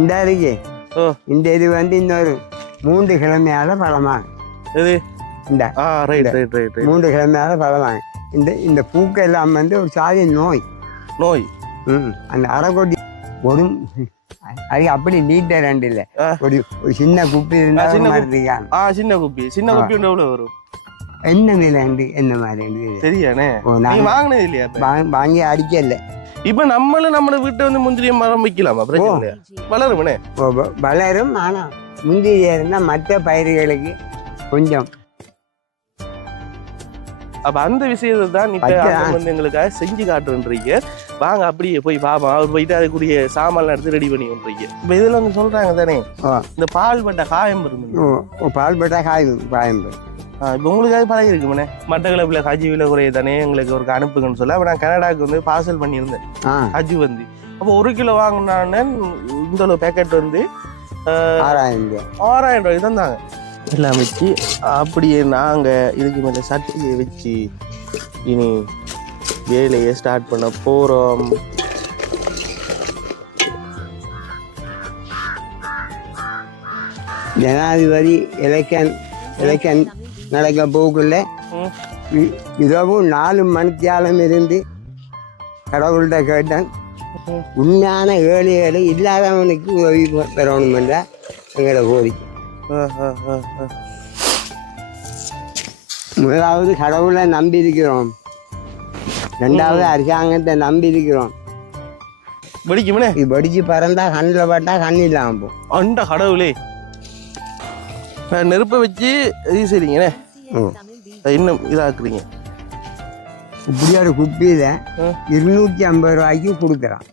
இந்த இருக்கு இந்த இது வந்து இன்னொரு 3 கிழமையால பழமாகும். இந்த 3 கிழமையால பழமாகும். இந்த பூக்கள் எல்லாம் வந்து ஒரு சாதி நோய். அந்த அரைக்கொடி ஒரு அது அப்படி நீட்ட ரெண்டு இல்லை, ஒரு சின்ன குப்பி இருந்தா சின்ன குப்பி வரும். என்ன விலை என்ன மாதிரி சரியானே வாங்கினது இல்லையா? வாங்கி அடிக்கல. இப்ப நம்மள வீட்டை வந்து முந்திரிய மரம் வைக்கலாமா? வளருமே வளரும். ஆனா முந்திரியா இருந்தா மற்ற பயிர்களுக்கு கொஞ்சம். அப்ப அந்த விஷயத்தை தான் இப்ப வந்து எங்களுக்காக செஞ்சு காட்டுன்றீங்க. வாங்க அப்படியே போய் பாப்போம். அவர் போயிட்டு அதுக்குரிய சாமான் எடுத்து ரெடி பண்ணி பண்றீங்க. இப்ப இதுல வந்து சொல்றாங்க தானே இந்த பால் பட்டா காயம் பெறும். பால் பட்டா காயம் பெறும். இப்போ உங்களுக்கு அது பழகி இருக்குமே மட்டக்களப்பில் காஜி விலை குறைய தானே எங்களுக்கு ஒரு அனுப்புங்கன்னு சொல்ல. அப்போ நான் கனடாவுக்கு வந்து பார்சல் பண்ணியிருந்தேன் காஜு வந்து. அப்போ 1 கிலோ வாங்கினான்னு இந்த அளவு பேக்கெட் வந்து 6000 ரூபாய் தந்தாங்க. எல்லாம் வச்சு அப்படியே நாங்கள் இதுக்கு மேலே சட்டியை வச்சு இனி வேலையை ஸ்டார்ட் பண்ண போகிறோம். ஜனாதிபதி எலெக்ஷன் நடக்க போக்குள்ள இரவும் 4 மணித்தியாலம் இருந்து கடவுள்கிட்ட கேட்டேன், உண்மையான ஏழைகளை இல்லாதவனுக்கு உதவி பெறணும் என்ற எங்களோட கோரிக்கை. முதலாவது கடவுளை நம்பி இருக்கிறோம், 2வது அரசாங்கத்தை நம்பி இருக்கிறோம். படிச்சு பறந்தா கண்ணில் பட்டா கண் இல்லாமல் போ அண்ட கடவுளே. நெருப்பை வச்சு இது சரிங்கண்ணே இன்னும் இதாக்குறீங்க. இப்படியா ஒரு குப்பியில 250 ரூபாய்க்கு கொடுக்குறான்.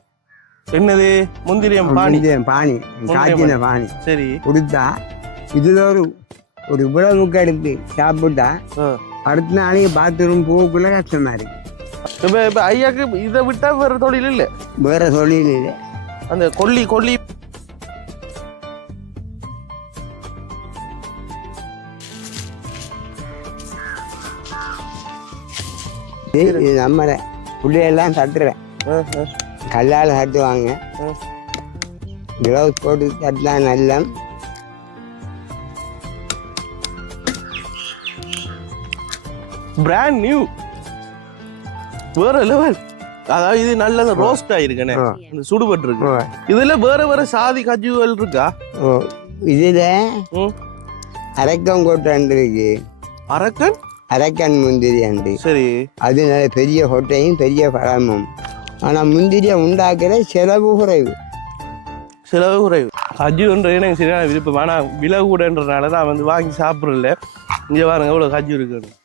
என்னது? முந்திரியம் பானி காய்ச்சின பானி. சரி கொடுத்தா இதுல ஒரு இவ்வளவுக்கு எடுத்து சாப்பிட்டா அடுத்த நாளைக்கு பாத்ரூம் போக்குள்ள கஷ்டமா இருக்கு. இப்ப ஐயாக்கு இதை விட்டா வேற தொழில் இல்லை? வேற தொழில் இல்லை. அந்த கொல்லி நம்ம பிள்ளையெல்லாம் தட்டுறேன், கல்லால் தட்டுவாங்க, கிளவுஸ் போட்டு தட்டா நல்ல. பிராண்ட் நியூ வேற லெவல். அதாவது இது நல்ல ரோஸ்ட் ஆயிருக்கனே, சுடுபட்டு இருக்கு. இதுல வேற சாதி கஜுவல் இருக்கா? இதுல அரக்கம் கோட்டாண்டு இருக்கு. அரக்கன் முந்திரி அண்டு. சரி, அது நல்ல பெரிய கொட்டையும் பெரிய பழமும். ஆனா முந்திரியை உண்டாக்குற செலவு குறைவு. கஜுன்றது எனக்கு சரியான விருப்பம். ஆனா விலை கூடன்றதுனால நான் வந்து வாங்கி சாப்பிடல. இங்க பாருங்க எவ்வளவு கஜு இருக்கு.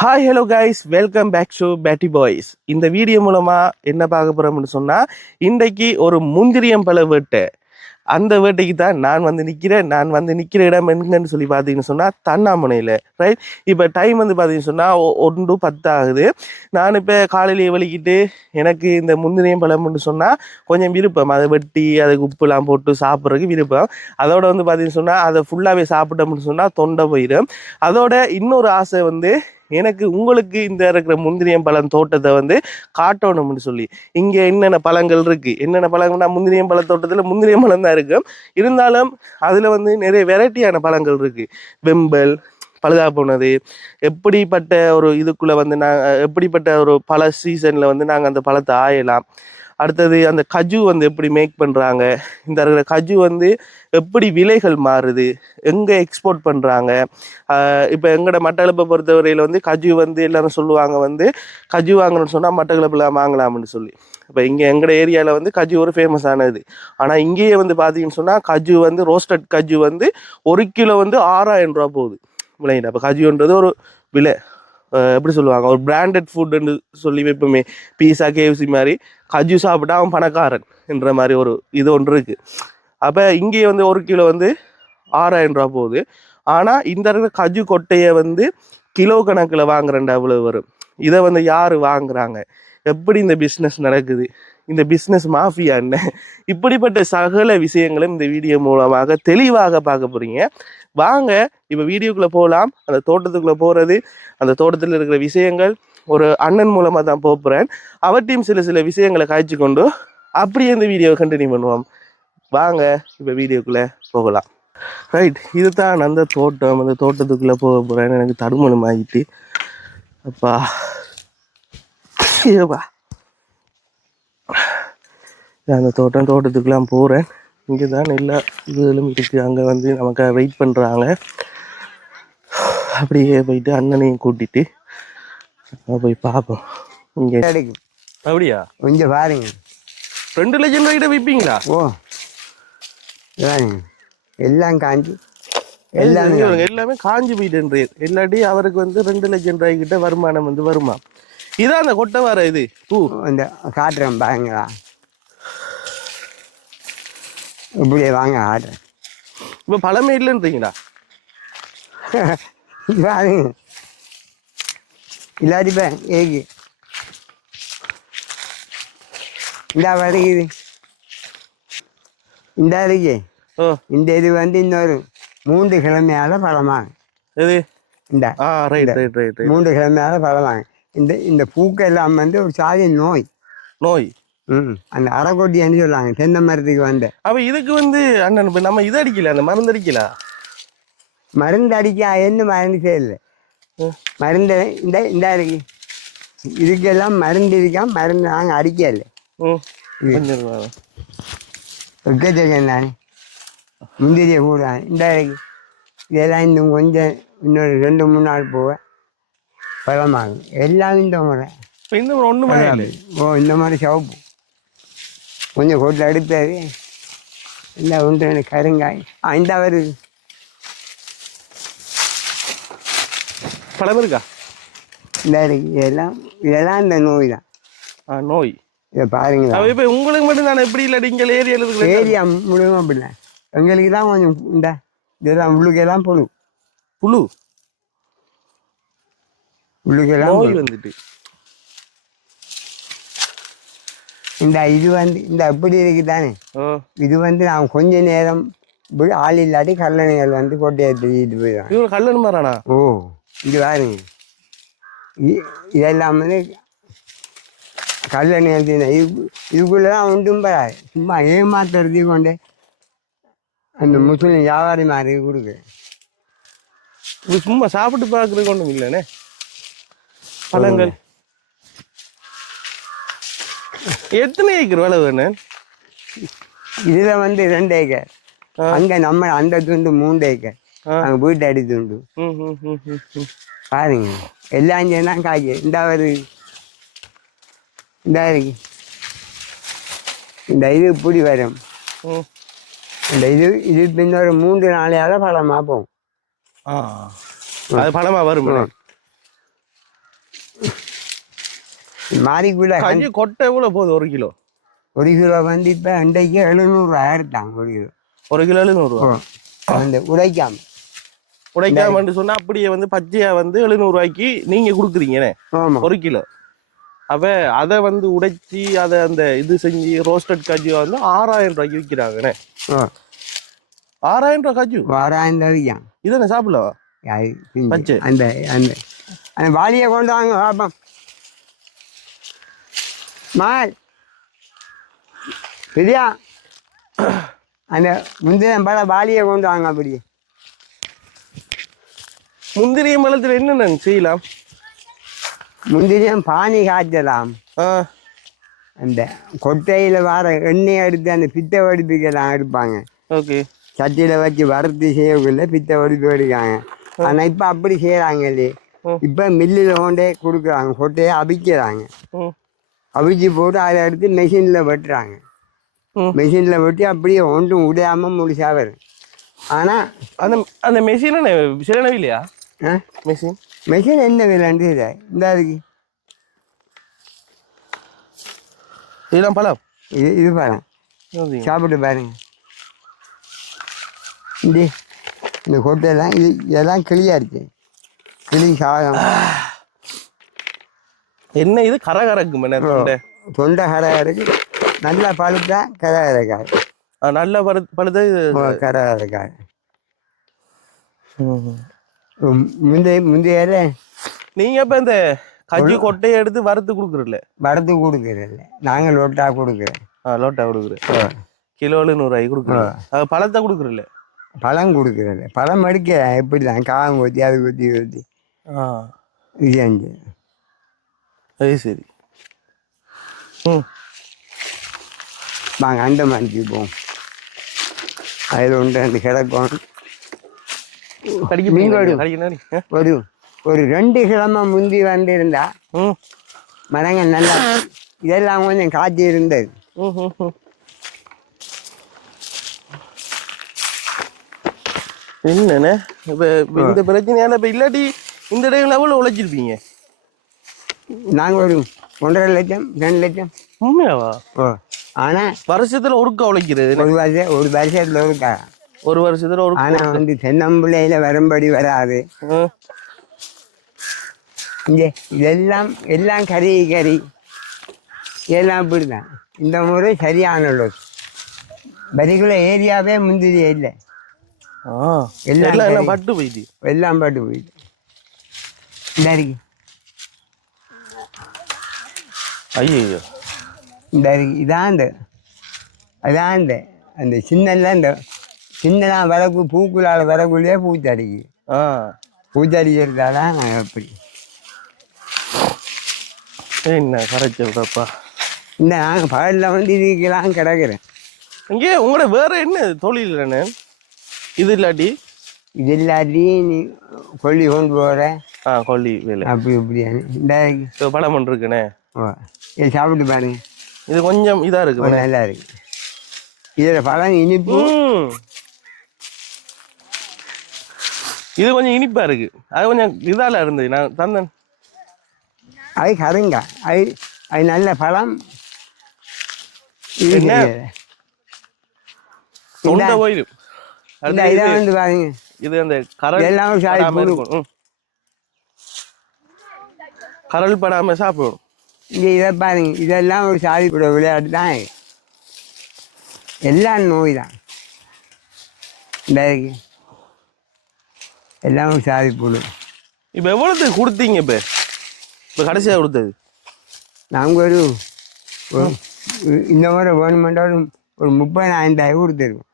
Hi hello guys, welcome back to petty boys. இந்த வீடியோ மூலமாக என்ன பார்க்க போகிறோம்னு சொன்னால், இன்றைக்கு ஒரு முந்திரியம் பழ வேட்டை. அந்த வேட்டைக்கு தான் நான் வந்து நிற்கிற இடம் எங்கன்னு சொல்லி பார்த்தீங்கன்னு சொன்னால் தன்னாமனையில். ரைட், இப்போ டைம் வந்து பார்த்தீங்கன்னு சொன்னால் 1:10 ஆகுது. நான் இப்போ காலையிலேயே வலிக்கிட்டு எனக்கு இந்த முந்திரியம் பழம்னு சொன்னால் கொஞ்சம் விருப்பம். அதை வெட்டி அதுக்கு உப்புலாம் போட்டு சாப்பிட்றதுக்கு விருப்பம். அதோட வந்து பார்த்தீங்கன்னு சொன்னால் அதை ஃபுல்லாகவே சாப்பிட்டோம்னு சொன்னால் தொண்டை போயிடும். அதோட இன்னொரு ஆசை வந்து எனக்கு உங்களுக்கு இந்த இருக்கிற முந்திரியம் பழம் தோட்டத்தை வந்து காட்டணும்னு சொல்லி. இங்கே என்னென்ன பழங்கள் இருக்குது, என்னென்ன பழங்கள்னா முந்திரியம் பழ தோட்டத்தில் முந்திரியம் பழம் தான் இருக்கும். இருந்தாலும் அதில் வந்து நிறைய வெரைட்டியான பழங்கள் இருக்குது. வெம்பல், பழுதா போனது, எப்படிப்பட்ட ஒரு இதுக்குள்ளே வந்து எப்படிப்பட்ட ஒரு பழ சீசனில் வந்து நாங்கள் அந்த பழத்தை ஆயலாம். அடுத்தது அந்த கஜு வந்து எப்படி மேக் பண்ணுறாங்க, இந்த இருக்கிற கஜு வந்து எப்படி விலைகள் மாறுது, எங்கே எக்ஸ்போர்ட் பண்ணுறாங்க. இப்போ எங்களோட மட்டக்களப்பை பொறுத்தவரையில் வந்து கஜு வந்து எல்லாரும் சொல்லுவாங்க வந்து கஜு வாங்கணும்னு சொன்னால் மட்டக்களப்பில் வாங்கலாம்னு சொல்லி. இப்போ இங்கே எங்களோட ஏரியாவில் வந்து கஜு ஒரு ஃபேமஸானது. ஆனால் இங்கேயே வந்து பார்த்தீங்கன்னு சொன்னால் கஜு வந்து ரோஸ்டட் கஜு வந்து 1 கிலோ வந்து 6000 ரூபா போகுது விலையில. அப்போ கஜுன்றது ஒரு விலை எப்படி சொல்லுவாங்க, ஒரு பிராண்டட் ஃபுட்டுன்னு சொல்லி வைப்போமே, பீஸா கேஎஃப்சி மாதிரி. கஜு சாப்பிட்டா அவன் பணக்காரன் என்ற மாதிரி ஒரு இது ஒன்று இருக்குது. அப்போ இங்கே வந்து 1 கிலோ வந்து 6000 ரூபா போகுது. ஆனால் இந்த இருக்கிற கஜு கொட்டையை வந்து கிலோ கணக்கில் வாங்குறேன்டா அவ்வளோ வரும். இதை வந்து யார் வாங்குறாங்க, எப்படி இந்த பிஸ்னஸ் நடக்குது, இந்த பிஸ்னஸ் மாஃபியா என்ன, இப்படிப்பட்ட சகல விஷயங்களும் இந்த வீடியோ மூலமாக தெளிவாக பார்க்க போகிறீங்க. வாங்க இப்போ வீடியோக்குள்ளே போகலாம். அந்த தோட்டத்துக்குள்ளே போகிறது, அந்த தோட்டத்தில் இருக்கிற விஷயங்கள், ஒரு அண்ணன் மூலமாக தான் போகிறேன். அவர்கிட்டையும் சில விஷயங்களை காய்ச்சி கொண்டு அப்படியே இந்த வீடியோவை கண்டினியூ பண்ணுவோம். வாங்க இப்போ வீடியோக்குள்ளே போகலாம். ரைட், இதுதான் அந்த தோட்டம். அந்த தோட்டத்துக்குள்ளே போக போகிறேன். எனக்கு தடுமணம் ஆகிட்டு அப்பா ஐயோப்பா. அந்த தோட்டத்துக்குலாம் போகிறேன். இங்கே தான் எல்லா இதுகளும் இருக்குது. அங்கே வந்து நமக்கு வெயிட் பண்ணுறாங்க. அப்படியே போயிட்டு அண்ணனையும் கூட்டிட்டு போய் பார்ப்போம். இங்கே கிடைக்கும். அப்படியா? கொஞ்சம் பாருங்க. 2 லட்சம் ரூபாய்கிட்ட விற்பீங்களா? ஓ எல்லாம் காஞ்சி எல்லாமே காஞ்சி போயிட்டு. இல்லாட்டி அவருக்கு வந்து 2 லட்சம் ரூபாய்கிட்ட வருமானம் வந்து வருமா? இதான் அந்த கொட்டை வர இது பூ. இந்த காட்டுறேன் பாருங்களா. இப்படியே வாங்க காட்டுறேன். இப்போ பழமே இல்லைன்றீங்களா? பாருங்க. இல்லாட்டிப்ப ஏக்கு இந்த வருகுது. இந்த இருக்கு. இந்த இது வந்து இன்னொரு 3 கிழமையால பழமாங்க. இது இந்த 3 கிழமையால பழமாங்க. இந்த பூக்கெல்லாம் வந்து ஒரு சாதி நோய். அந்த அரைக்கொட்டின்னு சொல்லுவாங்க. தென்னை மரத்துக்கு வந்து அப்ப இதுக்கு வந்து அண்ணன் நம்ம இது அடிக்கல, அந்த மருந்து அடிக்கல. மருந்து அடிக்க என்ன மருந்து செய்யல. மருந்து இந்த இருக்கு. இதுக்கெல்லாம் மருந்து இருக்காம மருந்து நாங்கள் அடிக்கல. தானே முந்திரிய கூட இந்த இருக்கு. இதெல்லாம் இன்னும் கொஞ்சம் இன்னொரு 2-3 நாள் போக பழமாகும். எல்லாம் இந்த முறை இந்த மாதிரி சிவப்பு கொஞ்சம் கொண்டு அடுத்தது எல்லாம் ஒன்று கருங்காய். இந்த வருது பழம் இருக்கா? இந்த இருக்கு. இதெல்லாம் இந்த நோய் தான். நோய் இதை பாருங்களா. இப்போ உங்களுக்கு மட்டும் நான் எப்படி இல்லை, நீங்கள் ஏரியா முழுவதும் அப்படின்னா எங்களுக்கு தான் கொஞ்சம் இந்த இதெல்லாம் உள்ளுக்கெல்லாம் புழு உள்ளுக்கெல்லாம் நோய் வந்துட்டு. இந்த இது வந்து இந்த எப்படி இருக்குதானே. இது வந்து நான் கொஞ்ச நேரம் ஆள் இல்லாட்டி கல்லணைகள் வந்து கொட்டையை தூக்கிட்டு போயிடுவாங்க. கல்லணை மாறானா? ஓ இது பாருங்க. இதெல்லாம் வந்து கல்லணைகள் இதுக்குள்ளதான் ஒன்றும் பராது. சும்மா ஏமாத்துறதுக்கு கொண்டு அந்த முஸ்லிம் வியாபாரி மாதிரி கொடுக்கு. சும்மா சாப்பிட்டு பார்க்கறதுக்கு ஒன்றும் இல்லைண்ணே. பழங்கள் எத்தனை ஏக்கர் வேலை வேணும்? இதுல வந்து 2 ஏக்கர். அங்க நம்ம அந்த துண்டு 3 ஏக்கர். அங்க வீட்டு அடி துண்டு பாருங்க. எல்லாம் சேர்ந்தான் காய்க்கு. இந்த வருது. இந்த இருக்கு. இந்த இது இப்படி வரும். இந்த இது பின்னொரு 3-4 பழமா போகும். அது பழமா வரும். மாறிக்குள்ள கொட்டை எவ்வளோ போகுது? 1 கிலோ? 1 கிலோ வந்து இப்போ இன்றைக்கு 700 எடுத்தாங்க. 1 கிலோ 700 ரூபா. அந்த உடைக்காம சொன்னா அப்படியே வந்து பச்சையா வந்து 700 ரூபாய்க்கு நீங்க கொடுக்குறீங்கண்ணே 1 கிலோ. அப்ப அதை வந்து உடைச்சி அதை அந்த இது செஞ்சு ரோஸ்டட் காஜு வந்து 6000 ரூபாய்க்கு விற்கிறாங்கண்ணே. 6000 ரூபா காஜு? 6000 ரூபாய்க்கு இதானே சாப்பிடவா? பச்சை அந்த அந்த அந்த வாளியை கொண்டு வாங்க பாப்போம். மால் சரியா? அந்த முந்தின பழ வாளியை கொண்டு வாங்க. அப்படியே முந்திரிய பழத்தில் என்னென்ன செய்யலாம்? முந்திரியம் பானி காய்ச்சலாம். அந்த கொட்டையில் வர எண்ணெயை எடுத்து அந்த பித்த வடிப்புக்கெல்லாம் எடுப்பாங்க. ஓகே. சட்டியில் வச்சு வறுத்து செய்யக்குள்ள பித்த வடிப்பு எடுக்காங்க. ஆனால் இப்போ அப்படி செய்கிறாங்க இல்லையே. இப்போ மில்லில் கொண்டே கொடுக்குறாங்க. கொட்டையை அவிக்கிறாங்க. அவிச்சு போட்டு அதை எடுத்து மெஷினில் வெட்டுறாங்க. மெஷினில் வெட்டி அப்படியே ஒன்றும் உடையாமல் முழுசாக வரும். ஆனால் அந்த அந்த மெஷின் சிறனவே இல்லையா? மெஷின் என்ன விலைன்னு இல்லை. இந்த இருக்கு. இதெல்லாம் பழம். இது பழம் சாப்பிட்டு பாருங்க. இந்த கொட்டையெல்லாம் இதெல்லாம் கிளியாக இருக்கு. கிளி சாதம் என்ன இது கரகரக்கு தொண்டை கரகருக்கு. நல்லா பழுத்தா கரகரக்காது. நல்லா பழுத்த கரகரக்காது. முந்தைய நீங்க இப்ப இந்த கஜு கொட்டையை எடுத்து வறுத்து கொடுக்குறல? வறுத்து கொடுக்குறதில்ல, நாங்கள் லோட்டா கொடுக்குறேன். லோட்டா கொடுக்குறேன். கிலோவில் 100 ரூபாய்க்கு கொடுக்குறேன். அது பழத்தை கொடுக்குறல? பழம் கொடுக்குறதில்ல, பழம் மடிக்க எப்படி தான் காகம் கொத்தி அது கொத்தி கொத்தி இது அஞ்சு. அது சரி. வாங்க அந்த மாதிரி போவோம். அதில் ஒன்று அந்த கிடக்கும். ஒரு 2 கிழமை முந்தி வந்திருந்தா மரங்கள் நல்லா இதெல்லாம் கொஞ்சம் காய்ச்சி இருந்தது. என்னண்ணே இப்ப இந்த பிரச்சனையால இப்ப இல்லாட்டி இந்த டைம்ல எவ்வளவு உழைச்சிருப்பீங்க? நாங்கள் ஒரு 1.5 லட்சம் 2 லட்சம். உண்மையாவா? ஆனா வருஷத்துல ஒருக்கா உழைக்கிறது? ஒரு வருஷத்துல ஒருக்கா. ஒரு வருஷத்துல ஒரு. ஆனா வந்து தென்னம்பிள்ளையில வரும்படி வராது. இங்க இதெல்லாம் எல்லாம் கறி எல்லாம் இப்படிதான். இந்த முறை சரியான வரிக்குள்ள ஏரியாவே முந்திரி இல்லை. எல்லாம் பட்டு போயிட்டு. எல்லாம் பட்டு போயிட்டு இந்த இருக்கு. ஐயோ இந்த இருக்கு. அதான் அந்த சின்னெல்லாம் இந்த சின்னலாம் வரக்கு பூக்குள்ளால வரக்குள்ளே பூச்சடிக்கு. பூச்சடிக்கிறதாதான் எப்படி என்ன கரைச்சப்பா. இந்த நாங்கள் பகலில் வந்து இதுக்கெல்லாம் கிடக்குறேன். இங்கே உங்களோட வேற என்ன தொழில் இல்லைன்னு? இது இல்லாட்டி நீ கொல்லி கொண்டு போகிற கொல்லி வேலை அப்படி இப்படியானு இந்த பழம் ஒன்று இருக்குண்ணே. இது சாப்பிட்டு பாருங்க. இது கொஞ்சம் இதா இருக்கு, நல்லா இருக்கு. இதில் பழம் இனிப்பு. இது கொஞ்சம் இனிப்பா இருக்கு. அது கொஞ்சம் இதால இருந்தது நான் தந்தேன். அது கருங்க. அது நல்ல பழம். தொண்டை போயிடும். வந்து பாருங்க. இது அந்த கரல் இருக்கும். கரல் படாம சாப்பிடும். இங்கே இதை பாருங்க. இதெல்லாம் ஒரு சாதி கூட விளையாட்டு தான். எல்லாம் நோய் தான். இந்த எல்லாம் ஒரு சாதி போடு. இப்போ எவ்வளோது கொடுத்தீங்க? இப்போ கடைசியாக கொடுத்தது நாங்கள் இந்த முறை வேணுமெண்டா ஒரு 30,000 கொடுத்துருக்கோம்.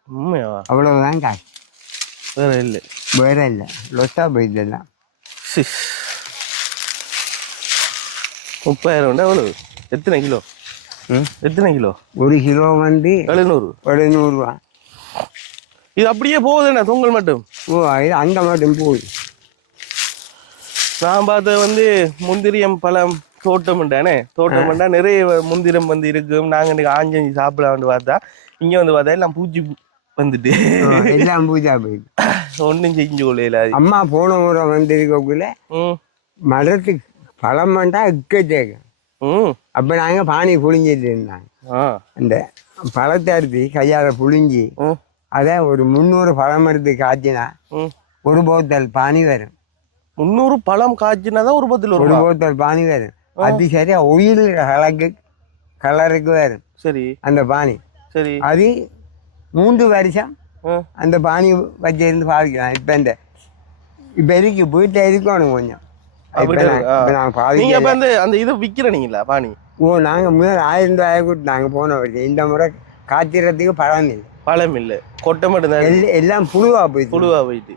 அவ்வளவுதான் காசு. வேற இல்லை லொஸ்ஸா போயிட்டுலாம். 30,000 எவ்வளவு? எத்தனை கிலோ? ஒரு கிலோ வந்து 700 ரூபா. இது அப்படியே போகுதுண்ணா தொங்கல் மட்டும்? இது அந்த மட்டும் போகுது. நான் பார்த்த வந்து முந்திரியம் பழம் தோட்டம்ண்டானே. தோட்டம்ண்டா நிறைய முந்திரம் வந்து இருக்கும். நாங்கள் இன்னைக்கு ஆஞ்சு சாப்பிடலாம்னு பார்த்தா இங்கே வந்து பார்த்தா எல்லாம் பூச்சி வந்துட்டு எல்லாம் பூஜா போயிட்டு ஒன்றும் செஞ்சு கொள்ளையில. அம்மா போன முறை வந்திருக்கக்குள்ள மரத்துக்கு பழம் வேண்டா இக்கச்சேக்கும். அப்போ நாங்கள் பானி புழிஞ்சிட்டு இருந்தாங்க. அந்த பழத்தை எடுத்து கையால் புழிஞ்சி அதை ஒரு 300 பழம் எடுத்து காய்ச்சினா ஒரு போத்தல் பானி வரும். 300 பழம் காய்ச்சினாதான் ஒரு போத்தல் பானி வரும். அது சரியா ஒயில் கலருக்கு வரும். சரி அந்த பானி. சரி அது 3 வருஷம் அந்த பானி வச்சிருந்து பாதிக்கலாம். இப்ப இருக்கு வீட்டில் இருக்கணும் கொஞ்சம். விக்கிறீங்களா பானி? நாங்க முதல் 1000 ரூபாய் கொடுத்து நாங்க போன வருஷம். இந்த முறை காய்ச்சறதுக்கு பழம் இல்லை கொட்டை மட்டும் எல்லாம் புழுவா போயிட்டு.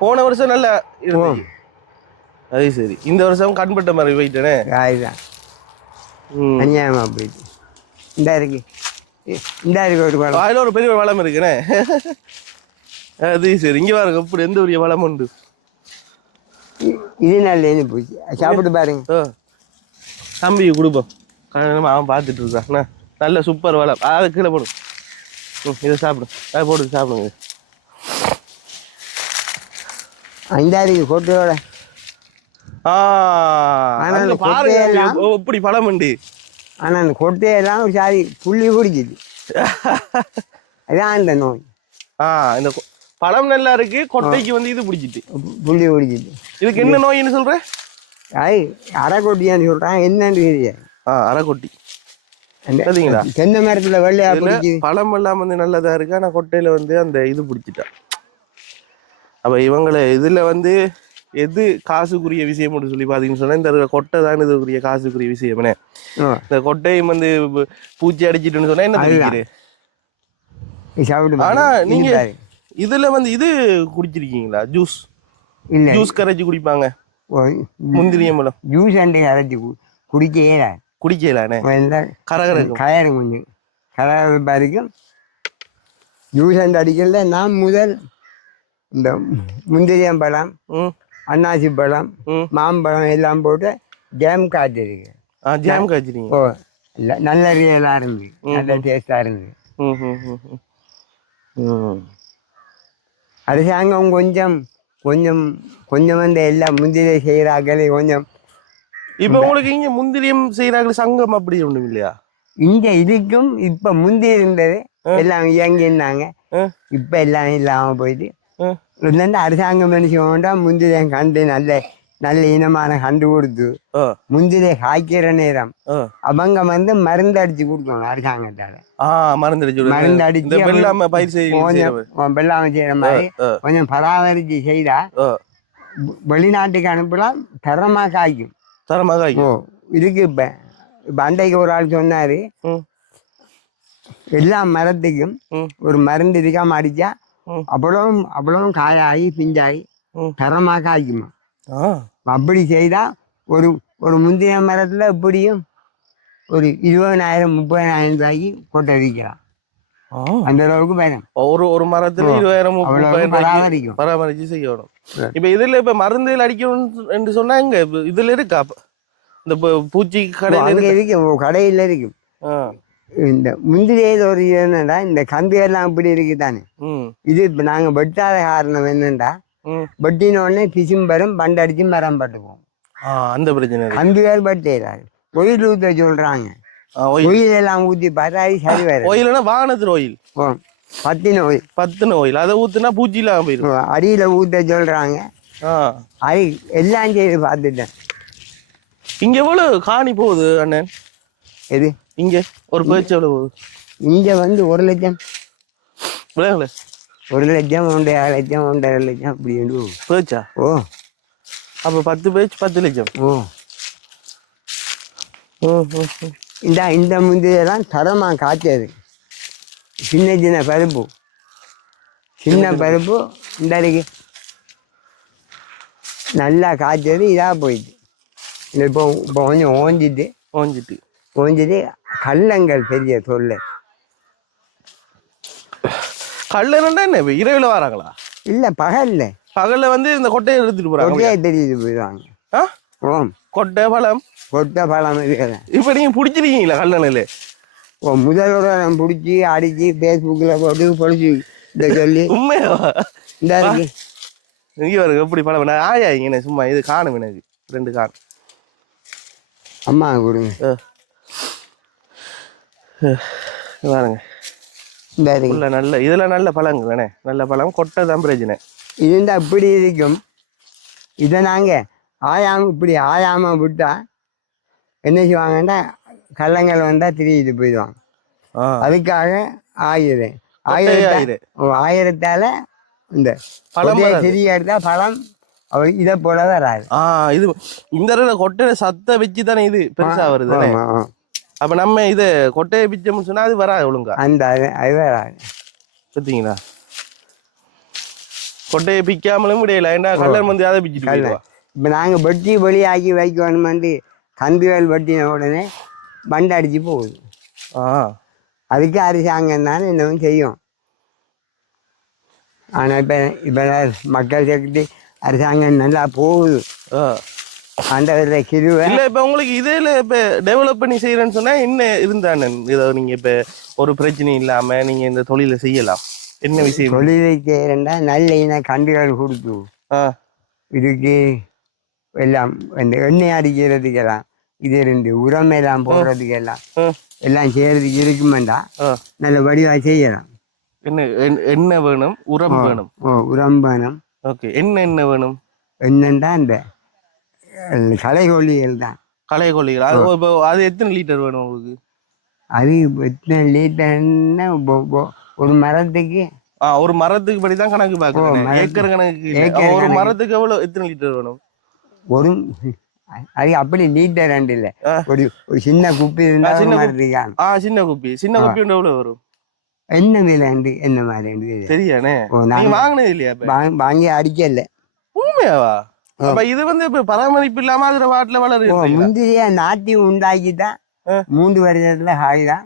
போன வருஷம் நல்லா இருந்துச்சு. அது சரி. இந்த வருஷம் கண்பட்ட மாதிரி போயிட்டேனே. அதுதான் அநியாயமா போயிட்டு. இந்த இருக்கு ஒரு பழம். அதில் ஒரு பெரிய வளம் இருக்குண்ணே. அது சரி. இங்கே பாருங்க இப்படி எந்த பெரிய வளம் உண்டு. இது நல்ல போச்சு. சாப்பிட்டு பாருங்க. தம்பி கொடுப்போம். அவன் பார்த்துட்டு இருக்கான். நல்ல சூப்பர் வளம். அதை கீழே போடும். இதை சாப்பிடும். அதை போட்டு சாப்பிடுங்க. 5 கொட்டையோட இப்படி பழம் உண்டு. ஆனா அந்த கொட்டையெல்லாம் ஒரு சாதி புள்ளி குடிக்குது. அதான் அந்த நோய். இந்த பழம் நல்லா இருக்கு, கொட்டைக்கு வந்து இது பிடிச்சிட்டு புள்ளி குடிக்குது. இதுக்கு என்ன நோயின்னு சொல்ற? அரைக்கொட்டியான்னு சொல்றான். என்னன்னு தெரியாது. அரைக்கொட்டி தென்னை மரத்துல வெள்ளையா பழம் எல்லாம் வந்து நல்லதா இருக்கு. ஆனா கொட்டையில வந்து அந்த இது பிடிச்சிட்டா. அப்ப இவங்களை இதுல வந்து எது காசுக்குரிய விஷயம் சொல்லி பாத்தீங்கன்னு சொன்னா இந்த கொட்டை தான் இதுக்குரிய காசுக்குரிய விஷயம்னே. இந்த கொட்டையும் வந்து பூச்சி அடிச்சிட்டுன்னு சொன்னா என்ன தெரியுது. ஆனா நீங்க இதுல வந்து இது குடிச்சிருக்கீங்களா ஜூஸ்? ஜூஸ் கரைச்சி குடிப்பாங்க முந்திரியம்பழம் ஜூஸ் அண்டு கரைச்சி குடிக்கலானே கரைக்கும் கொஞ்சம் கரகரப்பா இருக்கும். ஜூஸ் அண்டு அடிக்கல. நான் முதல் இந்த முந்திரியம்பழம் அன்னாசி பழம் மாம்பழம் எல்லாம் போட்டு ஜாம் காய்ச்சிருக்கு. ஜாம் காய்ச்சிருக்கீங்க? ஓ இல்லை, நல்ல ரியலாக இருந்து நல்ல டேஸ்டாக இருந்து. அரசாங்கம் கொஞ்சம் கொஞ்சம் கொஞ்சம் வந்து எல்லாம் முந்திரி செய்கிறாங்களே கொஞ்சம். இப்ப உங்களுக்கு இங்க முந்திரியம் செய்யறாங்க சங்கம் அப்படி ஒண்ணும் இல்லையா? இங்க இதுக்கும் இப்ப முந்திரி இருந்தது எல்லாம் இயங்கினாங்க. இப்ப எல்லாம் இல்லாம போயிட்டு அரசாங்கம் என்ன செய்வோம்டா முந்திரியம் கண்டு நல்ல நல்ல இனமான கண்டு கொடுத்து முந்திரியை காய்க்கிற நேரம் அவங்க வந்து மருந்து அடிச்சு கொடுக்கணும் அரசாங்கத்தால. மருந்து அடிச்சு வெள்ளாம செய்யற மாதிரி கொஞ்சம் பராமரிச்சு செய்தா வெளிநாட்டுக்கு அனுப்பலாம். தரமா காய்க்கும். இதுக்கு இப்ப அண்டைக்கு ஒரு ஆள் சொன்னாரு, எல்லா மரத்துக்கும் ஒரு மருந்து இருக்காம அடிச்சா அவ்வளவும் காயாகி பிஞ்சாகி தரமா காய்க்குமா. அப்படி செய்தா ஒரு ஒரு முந்தின மரத்துல எப்படியும் ஒரு 20,000 30,000 ரூபாய்க்கு கொட்டை விற்கலாம். அந்த அளவுக்கு பயணம். ஒரு மரத்துல 20,000 பராமரிச்சு செய்யணும். இப்ப இதுல இப்ப மருந்துகள் அடிக்கணும் என்று சொன்னா இங்க இதுல இருக்கா இந்த பூச்சி கடையில இருக்கும்? கடையில இருக்கும். இந்த முந்திரியில ஒரு என்னடா இந்த கம்பி எல்லாம் இப்படி இருக்குதானே. இது இப்ப நாங்க வெட்டாத காரணம் என்னண்டா, வெட்டின உடனே பிசும்பரும் பண்டடிச்சு மரம் பட்டுக்குவோம். அந்த பிரச்சனை கம்பிகள் பட்டேறாரு. ஒயில் ஊத்த சொல்றாங்க. ஒயில் எல்லாம் ஊத்தி பார்த்தா சரி வேற. ஒயில்னா வாகனத்துல ஒயில், பத்தின ஒயில் அதை ஊத்துனா பூச்சி இல்லாம போயிடும். அடியில ஊத்த சொல்றாங்க. அது எல்லாம் செய்து பார்த்துட்டேன். இங்க எவ்வளவு காணி போகுது அண்ணன்? எது இங்க ஒரு பேச்சு எவ்வளவு போகுது? இங்க வந்து 1 லட்சம், 1 லட்சம் 1.5 லட்சம் 1.5 லட்சம் அப்படி பேச்சா? ஓ அப்ப 10 பேச்சு 10 லட்சம். இந்த முந்திரியெல்லாம் தரமா காய்ச்சது. சின்ன பருப்பு இந்த இருக்கு நல்லா காய்ச்சது. இதாக போயிட்டு இப்போ கொஞ்சம் ஓஞ்சிட்டு கள்ளங்கள் பெரிய தொல்லை. கள்ளன்னா என்ன இரவுல வராங்களா? இல்ல பகல்ல வந்து இந்த கொட்டையை எடுத்துட்டு போறாங்க. தெரியுது போயிடுவாங்க. கொட்டை பழம் இருக்கிற. இப்ப நீங்க பிடிச்சிருக்கீங்களா கல்லணையில? முதல்வர பிடிச்சி அடிச்சு பேஸ்புக்ல போட்டு பொழிச்சு இந்த சொல்லி. உண்மையா? இந்த இருக்கு இங்க வருங்க எப்படி பழம் ஆயா இங்க சும்மா இது காணும் எனக்கு 2 காணும். அம்மா கொடுங்க பாருங்க. நல்ல இதுல நல்ல பழங்க தானே, நல்ல பழம். கொட்டை தான் பிரச்சனை. இது அப்படி இருக்கும். இதை நாங்க ஆயாம விட்டா என்ன செய்வாங்கன்னா கள்ளங்கள் வந்தா திரிட்டு போயிடுவாங்க. அதுக்காக ஆயிரத்தால இந்த சிறிய எடுத்தா பழம் இதை போலதான் வராது. இது இந்த கொட்டையில சத்த வச்சு தானே இது பெருசா வருது. அப்ப நம்ம இது கொட்டையை பிச்சோம்னு சொன்னா அது வராது ஒழுங்கா. அது வராது. பார்த்தீங்களா? கொட்டையை பிக்காமலும் முடியல. ஏன்னா கல்லர் வந்து அதை பிச்சுட்டு இப்போ நாங்கள் வெட்டி வெளியாக்கி வைக்கணுமெண்டு கந்துகள் வெட்டின உடனே பண்டை அடிச்சு போகுது. அதுக்கு அரசாங்கம் தானே இன்னும் செய்யும். ஆனால் இப்போ மக்கள் சக்தி அரசாங்கம் நல்லா போகுது. அந்த கிருவை இல்லை. இப்போ உங்களுக்கு இதில் இப்போ டெவலப் பண்ணி செய்கிறேன்னு சொன்னால் என்ன இருந்தானே இதை நீங்கள் இப்போ ஒரு பிரச்சனை இல்லாமல் நீங்கள் இந்த தொழிலை செய்யலாம். என்ன விஷயம்? தொழிலை செய்யறேன்னா நல்ல இன கண்டுகள் கொடுத்து இதுக்கு எல்லாம் இந்த எண்ணெய் அடிக்கிறதுக்கெல்லாம் இது 2 உரம் எல்லாம் போடுறதுக்கெல்லாம் எல்லாம் செய்யறதுக்கு இருக்குமெண்டா நல்ல வடிவா செய்யலாம். என்ன வேணும்? உரம் வேணும். உரம் வேணும். ஓகே. என்ன வேணும்? என்னண்டா இந்த களைகொல்லிகள் தான். களைகொல்லிகள் அது எத்தனை லிட்டர் வேணும் உங்களுக்கு? அது எத்தனை லிட்டர்னா ஒரு மரத்துக்கு ஒரு மரத்துக்கு படிதான் கணக்கு பாக்குறேன், ஏக்கர் கணக்கு இல்ல. ஒரு மரத்துக்கு எவ்வளவு, எத்தனை லிட்டர் வேணும்? ஒரு அது அப்படி லிட்டர் ரெண்டு இல்ல, ஒரு ஒரு சின்ன குப்பி இருந்தா சின்ன குப்பி எவ்வளவு வரும்? என்ன விலை என்ன மாதிரி தெரியானே, நீங்க வாங்கினது இல்லையா? வாங்கி அடிக்கல. உண்மையாவா? அப்ப இது வந்து இப்ப பராமரிப்பு இல்லாம அதுல வாட்டுல வளருது. முந்திரியா நாட்டி உண்டாக்கிதான் 3 வருஷத்துல காய்தான்.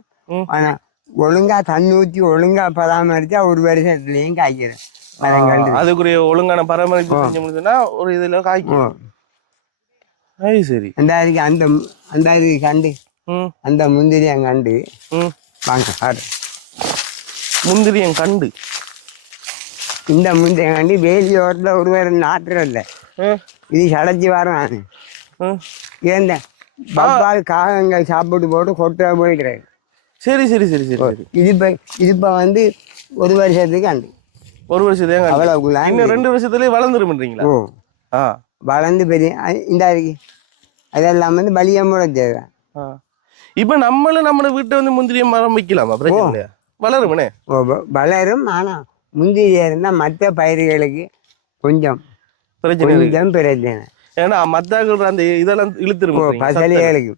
ஆனா ஒழுங்கா தண்ணி ஊற்றி ஒழுங்கா பராமரிச்சா 1 வருஷத்துலயும் காய்க்கிறேன் மரங்கள். அதுக்குரிய ஒழுங்கான பராமரிப்பு செஞ்சு முடிச்சுன்னா ஒரு இதுல காய்க்கும். சரி, அந்த கண்டு அந்த முந்திரியம் கண்டு வாங்க பாரு. முந்திரியம் கண்டு, இந்த முந்திரியம் கண்டு வேலியோரத்துல ஒருவர் நாட்டுறதில்ல, இது சடைச்சி வரும். ஏந்த பப்பால் காகங்கள் சாப்பிட்டு போட்டு கொட்ட போய்க்கிறாரு. சரி சரி சரி சரி. இது இப்ப வந்து 1 வருஷத்துக்கு கண்டு. 1 வருஷத்துக்கு அவ்வளவுக்குள்ள 2 வருஷத்துலயே வளர்ந்துருமன்றீங்களா? வளர்ந்து பெரிய இந்த இருக்கு. அதெல்லாம் வந்து பலியமோட தேவை. இப்ப நம்மள வீட்டை வந்து முந்திரிய மரம் வைக்கலாமா? பிரச்சனை இல்லையா? வளருமனே? வளரும். ஆனா முந்திரியா இருந்தா மற்ற பயிர்களுக்கு கொஞ்சம் பிரச்சனை. ஏன்னா மத்தாக்கள் அந்த இதெல்லாம் இழுத்துரும் பசலிகளுக்கு.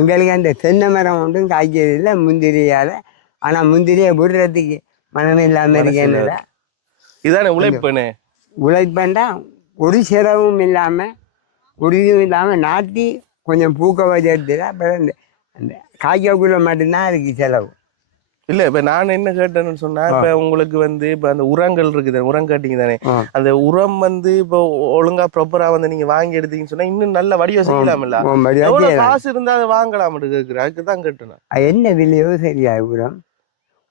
எங்களுக்கு அந்த தென்னை மரம் ஒன்றும் காய்க்கிறது இல்லை முந்திரியால. ஆனா முந்திரியை விடுறதுக்கு மனம் இல்லாம இருக்கேன்னு இதானே உழைப்பேனே. உழைப்பேன்டா ஒரு செலவும் இல்லாம ஒரு இதுவும் இல்லாம நாட்டி கொஞ்சம் பூக்க வச்சு எடுத்துதான் அப்புறம் அந்த காய்க்கக்குள்ள மட்டும்தான் அதுக்கு செலவு. இல்ல இப்ப நான் என்ன கேட்டேன்னு சொன்னா, இப்ப உங்களுக்கு வந்து இப்ப அந்த உரங்கள் இருக்குது, உரம் கேட்டீங்க தானே, அந்த உரம் வந்து இப்போ ஒழுங்கா ப்ராப்பரா வந்து நீங்க வாங்கி எடுத்தீங்கன்னு சொன்னா இன்னும் நல்ல வடிவம் செய்யலாம்ல. எவ்வளவு காசு இருந்தா அதை வாங்கலாம் கேக்குறேன், அதுக்குதான் கேட்டேன். என்ன விலையோ சரியா உரம்?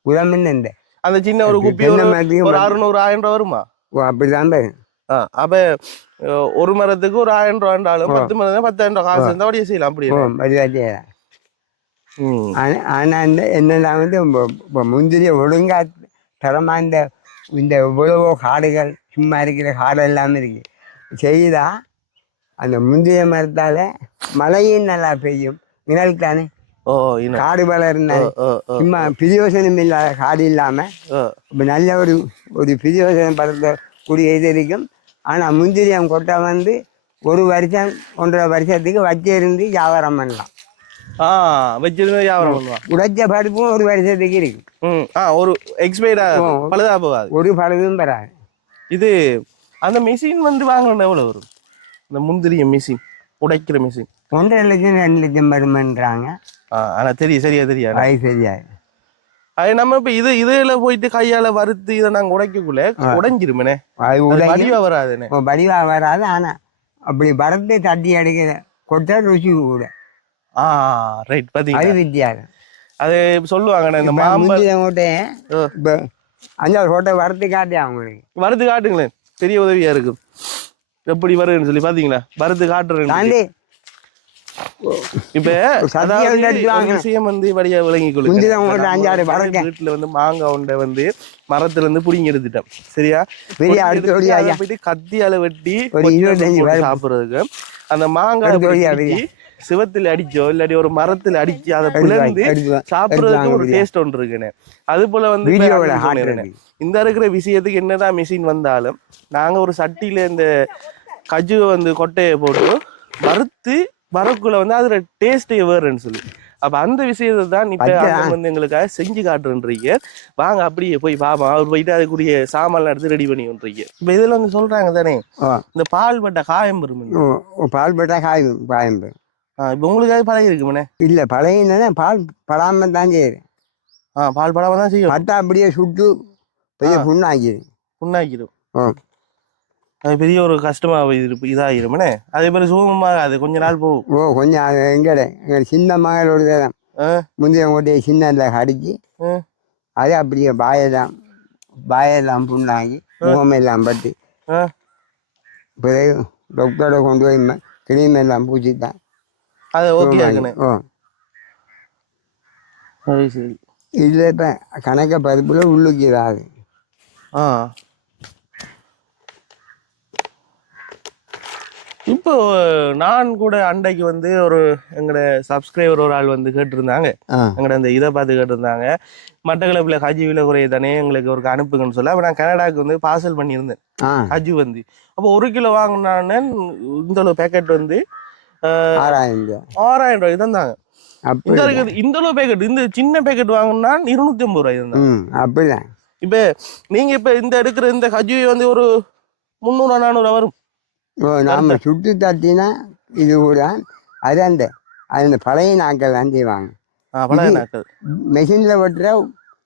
உரம் என்ன அந்த சின்ன ஒரு குப்பி ஒரு 600-1000 ரூபா வருமா? அப்படிதான். அப்ப ஒரு மரத்துக்கு ஒரு 1000 ரூபாண்டாலும் 10 மரம் 10,000 ரூபாய் காசு இருந்தா வடிவம் செய்யலாம். அப்படி ஆனா என்னெல்லாம் வந்து முந்திரிய ஒழுங்கா தரமா இந்த இவ்வளவோ காடுகள் சும்மா இருக்கிற காடு எல்லாமே இருக்கு செய்தா அந்த முந்திரிய மரத்தால மழையும் நல்லா பெய்யும். நிழல் தானே காடு வளர்ந்தானே, சும்மா பிரயோசனம் இல்லாத காடு இல்லாம நல்ல ஒரு பிரயோசனம் படுத்த கூடிய இது இருக்கும். ஆனா முந்திரியம் கொட்டை வந்து 1 வருஷம் 1.5 வருஷத்துக்கு வச்சிருந்து வியாபாரம் பண்ணலாம். வச்சிருந்தா வியாபாரம் பண்ணுவான். உடைச்ச பருப்பும் 1 வருஷத்துக்கு இருக்கு. ஒரு எக்ஸ்பைரா பழுதா போகாது, ஒரு பழுதும் பெறாது. இது அந்த மிஷின் வந்து வாங்கணும் எவ்வளவு வரும்? இந்த முந்திரிய மிஷின், உடைக்கிற மிஷின் 1.5 லட்சம் 2 லட்சம் வருமானறாங்க. ஆனா சரியா தெரியாது. அது சரியாது. அது நம்ம இப்ப இதுல போயிட்டு கையால வறுத்து இதை நாங்க உடைக்கக்குள்ள உடைஞ்சிருமேனே, வடிவா வராதுன்னு. வடிவா வராது. ஆனா அப்படி வறுத்து தட்டி எடுக்கிற கொட்டை ருசி கூட. ரைட். பாத்தீங்க, அது வித்தியாசம். அது சொல்லுவாங்க இந்த மாம்பழம் கோட்டையை 5 கோட்டை வறுத்து காட்டி அவங்களுக்கு வறுத்து காட்டுங்களேன், பெரிய உதவியா இருக்கும். எப்படி வருதுன்னு சொல்லி பாத்தீங்களா? வறுத்து காட்டுறேன். இப்ப விஷயம் வந்து வழியா விளங்கி கொள்ளுங்க. வீட்டுல வந்து மாங்காய் உண்டை வந்து மரத்துல இருந்து புடிங்கி எடுத்துட்டேன். சரியா? போயிட்டு கத்தியால வெட்டி சாப்பிடுறதுக்கு அந்த மாங்காய் சிவத்துல அடிச்சோ இல்லாட்டி ஒரு மரத்துல அடிச்சு அதை பிளந்து சாப்பிடுறதுக்கு ஒரு டேஸ்ட் ஒன்று இருக்குன்னு. அது போல வந்து இந்த இருக்கிற விஷயத்துக்கு என்னதான் மிஷின் வந்தாலும் நாங்க ஒரு சட்டியில இந்த கஜுவை வந்து கொட்டையை போட்டு வறுத்து வரக்குள்ள வந்து அதுல டேஸ்டே வேறுன்னு சொல்லி, அப்ப அந்த விஷயத்தை தான் இப்ப வந்து எங்களுக்காக செஞ்சு காட்டுறீங்க. வாங்க அப்படியே போய் பாப்பா. அவர் போயிட்டு அதுக்குரிய சாமான் எடுத்து ரெடி பண்ணி பண்றீங்க. இப்ப இதுல வந்து சொல்றாங்க தானே இந்த பால் பட்ட காயம் பெறும். பால் பட்டா காயம் பெறும். இப்ப உங்களுக்காக பழகி இருக்குமே? இல்ல பழகினா பால் படாம தான் செய்யுறேன். பால் படாம தான் செய்யும். பட்டா அப்படியே சுட்டு பெரிய புண்ணாக்கிடும். அது பெரிய ஒரு கஷ்டமா இதாகிருமே. அதே மாதிரி சுகமாக அது கொஞ்ச நாள் போகும். கொஞ்சம் எங்க சின்ன மகளோட தான் முந்தைய கோட்டையை சின்ன அடிச்சு அது அப்படியே பாயெல்லாம் புண்ணாகி முகமெல்லாம் பட்டு பிறகு டாக்டரை கொண்டு போய் கிரீம் எல்லாம் பூச்சித்தான் அது ஓகே. இதுல இப்ப கணக்க பருப்புல உள்ளுக்கிறாரு. இப்போ நான் கூட அண்டைக்கு வந்து ஒரு எங்களோட சப்ஸ்கிரைபர் ஒரு ஆள் வந்து கேட்டிருந்தாங்க. எங்கட அந்த இதை பார்த்து கேட்டிருந்தாங்க, மட்டக்களப்பில் ஹஜ்ஜி விலை குறைய தானே எங்களுக்கு ஒரு அனுப்புங்கன்னு சொல்ல. அப்போ நான் கனடாவுக்கு வந்து பார்சல் பண்ணியிருந்தேன் ஹஜ்ஜி வந்து. அப்போ 1 கிலோ வாங்கினான்னு இந்த அளவு பேக்கெட் வந்து 6000 ரூபாய் தந்தாங்க. இந்த அளவு பேக்கெட், இந்த சின்ன பேக்கெட் வாங்கினா 250 ரூபாய் இருந்தாங்க. அப்படிதான். இப்ப நீங்க இப்ப இந்த எடுக்கிற இந்த ஹஜ்ஜி வந்து ஒரு 300-400 வரும். நாம சுட்டு தட்டினா இது கூட அது அந்த பழைய நாட்கள் தான் செய்வாங்க. பழைய நாட்கள் மெஷின்ல வெட்டுற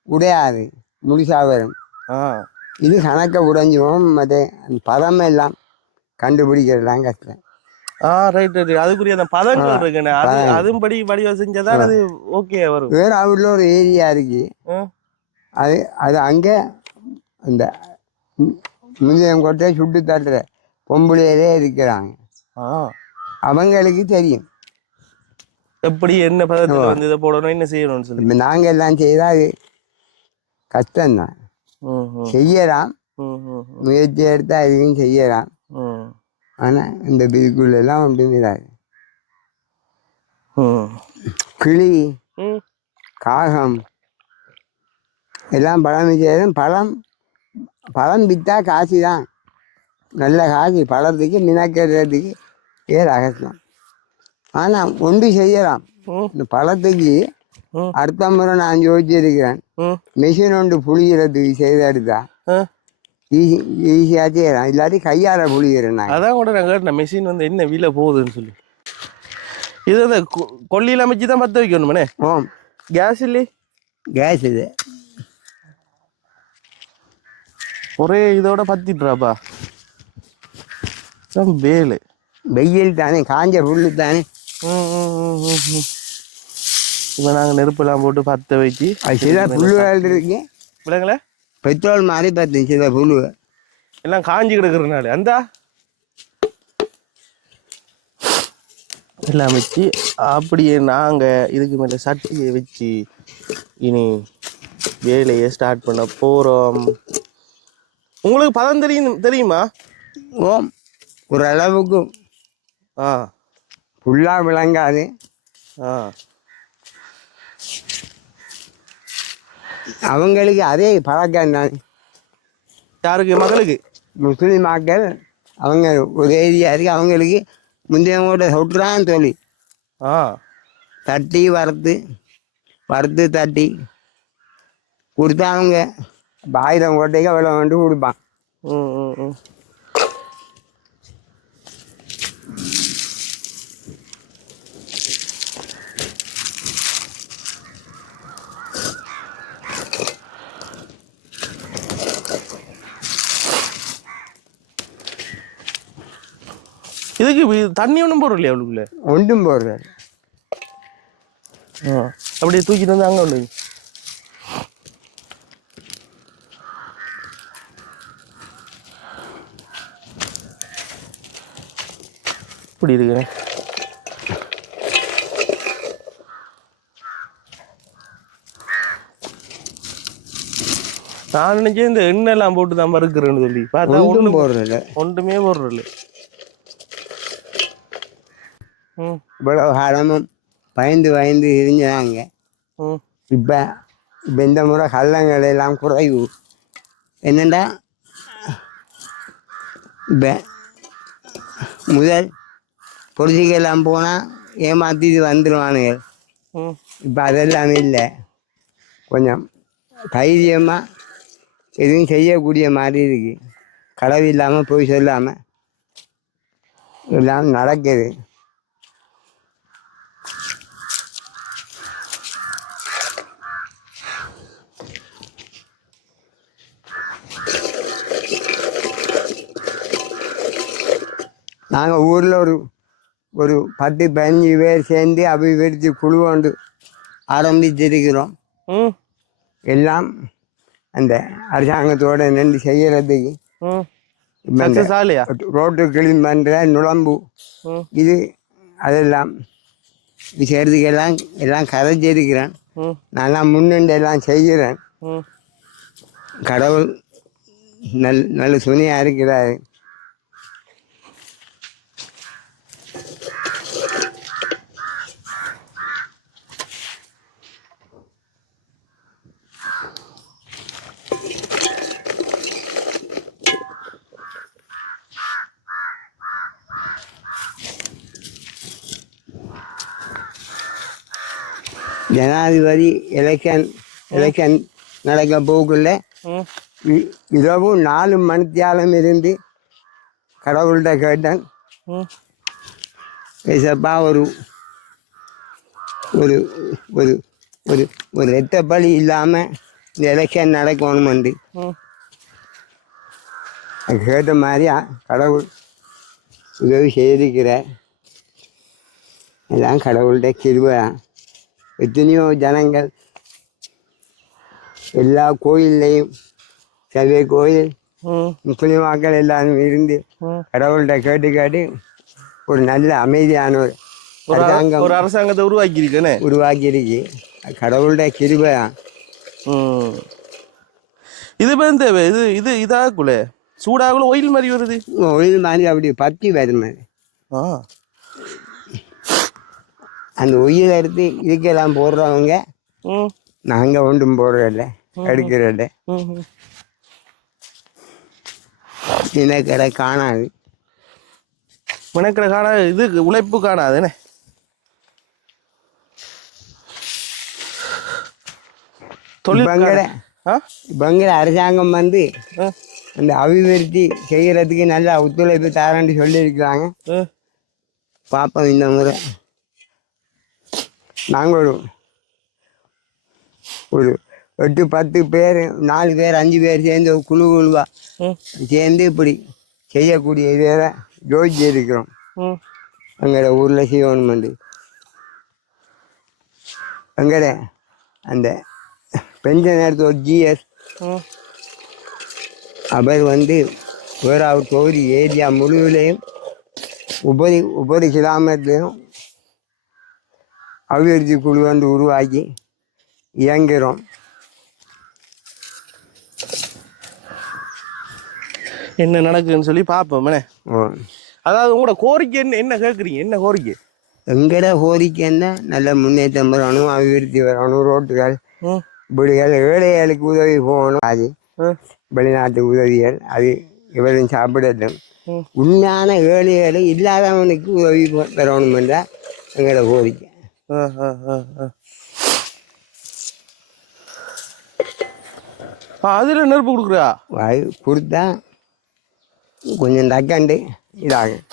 உடையாது, முழுசா வரும். இது கணக்க உடைஞ்சுவோம். மற்ற பதம் எல்லாம் கண்டுபிடிக்கிறதுலாம் கஷ்டம். Right right. அதுக்குரிய அந்த பதங்கள் இருக்குண்ணே, அதுபடி வடிவ செஞ்சதான் அது ஓகே வரும். வேற அவர்ல ஒரு ஏரியா இருக்கு, அது அங்கே அந்த முந்தியம் கொட்டை சுட்டு தட்டுற பொம்பளையிலே இருக்கிறாங்க. அவங்களுக்கு தெரியும் எப்படி என்ன பதத்தில் வந்து இதை போடணும், என்ன செய்யணும்னு சொல்லி. இப்போ நாங்கள் எல்லாம் செய்தால் அது கஷ்டம்தான். செய்யலாம், முயற்சி எடுத்தால் அதுக்கும் செய்யலாம். ஆனால் இந்த பிரிக்குள்ளெல்லாம் ஒன்றும் இராது. கிளி, காகம் எல்லாம் பழம் செய்யணும். பழம் விற்றா காசு தான், நல்ல காசு. பழத்துக்கு மினக்கிறதுக்கு ஏற கஷ்டம். ஆனால் ஒன்று செய்யலாம். இந்த பழத்துக்கு அடுத்த முறை நான் யோசிச்சிருக்கிறேன், மெஷின் ஒன்று புளிகிறதுக்கு செய்தெடுத்தா ஈஸியாக செய்யலாம். இல்லாட்டி கையால் புளிகிறேன். அதான் கூட நான் கேட்டேன், மெஷின் வந்து என்ன விலை போகுதுன்னு சொல்லி. இது அந்த கொல்லியில் அமைச்சு தான் பற்ற வைக்கணுமே. கேஸ் இல்லை, கேஸ் இது ஒரே இதோட பத்திட்டுறாப்பா. வேலு வெயில் தானே, காஞ்ச புல்லு தானே. இப்போ நாங்கள் நெருப்பெல்லாம் போட்டு பற்ற வச்சு சில புல்லுகள் இருக்கு விலங்குல பெட்ரோல் மாதிரி பார்த்து சில புல்லு எல்லாம் காஞ்சி கிடக்குறதுனால அந்த எல்லாம் வச்சு அப்படியே நாங்கள் இதுக்கு மேலே சட்டியை வச்சு இனி வேலையை ஸ்டார்ட் பண்ண போகிறோம். உங்களுக்கு பதம் தெரியுமா? ஒரு அளவுக்கு ஃபுல்லாக விளங்காது. அவங்களுக்கு அதே பழக்கம் தான். யாருக்கு? மகளுக்கு. முஸ்லீம் மக்கள் அவங்க ஒரு ஏரியா இருக்கு, அவங்களுக்கு முந்தையவங்கள்ட்ட சொல்கிறான்னு சொல்லி தட்டி வறுத்து தட்டி கொடுத்தா அவங்க 1000 கோட்டைக்கு அவ்வளோ வந்து கொடுப்பான். இதுக்கு தண்ணி ஒன்றும் போடுற இல்லையா? அவளுக்குள்ள ஒன்றும் போடுறாரு. அப்படியே தூக்கிட்டு வந்து அங்கே ஒன்று இப்படி இருக்கு. நான் நினைச்சேன் இந்த எண்ணெய் எல்லாம் போட்டு தான் மறுக்கிறேன்னு சொல்லி பார்த்தா ஒன்றும் போடுறதில்ல, ஒன்றுமே போடுறதில்ல. இவ்வளோ காலமும் பயந்து இருஞ்சாங்க. இப்போ இந்த முறை கள்ளங்கள் எல்லாம் குறைவு. என்னண்டா இப்போ முதல் பொலிசிக்கெல்லாம் போனால் ஏமாற்றிட்டு வந்துடுவானுங்க. இப்போ அதெல்லாம் இல்லை, கொஞ்சம் தைரியமாக எதுவும் செய்யக்கூடிய மாதிரி இருக்கு. களவு இல்லாமல் போய் சொல்லாமல் எல்லாம் நடக்குது. நாங்கள் ஊரில் ஒரு 10-15 பேர் சேர்ந்து அபிவிருத்தி குழு கொண்டு ஆரம்பிச்சிருக்கிறோம். எல்லாம் அந்த அரசாங்கத்தோடு நின்று செய்கிறதுக்கு. ரோட்டு கிளீன் பண்ணுற நுழம்பு இது அதெல்லாம் செய்கிறதுக்கெல்லாம் எல்லாம் கதைச்சிருக்கிறேன். நான் முன்னின்று எல்லாம் செய்கிறேன். கடவுள் நல்ல துணியாக இருக்கிறாரு. ஜனாதிபதி எலெக்ஷன் நடக்க போக்குள்ள இரவு 4 மணித்தியாலம் இருந்து கடவுள்கிட்ட கேட்டேன். ஏசப்பா ஒரு ஒரு ஒரு ஒரு ஒரு ரெட்டப்பழி இல்லாமல் இந்த எலெக்ஷன் நடக்கணுமெண்டு கேட்ட மாதிரியா கடவுள் உதவி செய்திருக்கிறார். எல்லாம் கடவுள்கிட்ட கிருபை. எத்தனையோ ஜனங்கள் எல்லா கோயில்லையும் சர்வே கோயில் முஸ்லிம் மக்கள் எல்லாரும் இருந்து கடவுள்கிட்ட கேட்டு ஒரு நல்ல அமைதியான ஒரு அரசாங்கத்தை உருவாக்கியிருக்கு. கடவுள்கிட்ட கிருபை. இது தேவை இது இது இதாக்குள்ள சூடாகுள்ள ஒயில் மாதிரி வருது. ஒயில் மாதிரி அப்படி பத்தி வரும். அந்த ஒயில் எடுத்து இதுக்கெல்லாம் போடுறவங்க நாங்கள் ஒன்றும் போடுறதில்ல, எடுக்கிறதில்ல. இனக்கடை காணாது, உனக்கடை காணாது, இது உழைப்பு காணாதுன்னு. பங்கட அரசாங்கம் வந்து அந்த அபிவிருத்தி செய்கிறதுக்கு நல்லா ஒத்துழைப்பு தரேன்னு சொல்லியிருக்கிறாங்க. பார்ப்போம். இந்த முறை நாங்கள் ஒரு 8-10 பேர், 4 பேர் 5 பேர் சேர்ந்து குழுவா சேர்ந்து இப்படி செய்யக்கூடிய இதை யோசிச்சு இருக்கிறோம். எங்களோட ஊரில் செய்யணுமெண்டு. எங்கட அந்த பென்ஷன் எடுத்த ஒரு GS அவர் வந்து வேற தொகுதி ஏரியா முழுவிலையும் ஒவ்வொரு கிராமத்திலையும் அபிவிருத்தி குழு வந்து உருவாக்கி இயங்குகிறோம். என்ன நடக்குதுன்னு சொல்லி பார்ப்போம். அதாவது உங்களோட கோரிக்கை என்ன கேட்குறீங்க? என்ன கோரிக்கை? எங்கட கோரிக்கை என்ன? நல்ல முன்னேற்றம் வரணும், அபிவிருத்தி வரணும், ரோட்டுகள், வீடுகள், ஏழைகளுக்கு உதவி போகணும். அது வெளிநாட்டு உதவிகள் அது இவரும் சாப்பிடட்டும். உண்மையான ஏழைகளை இல்லாதவனுக்கு உதவி பெறணும் என்றால் எங்களோட கோரிக்கை. அதுல நெருப்பு கொடுக்குறா கொடுத்தா கொஞ்சம் தக்காண்டு இதாகும்.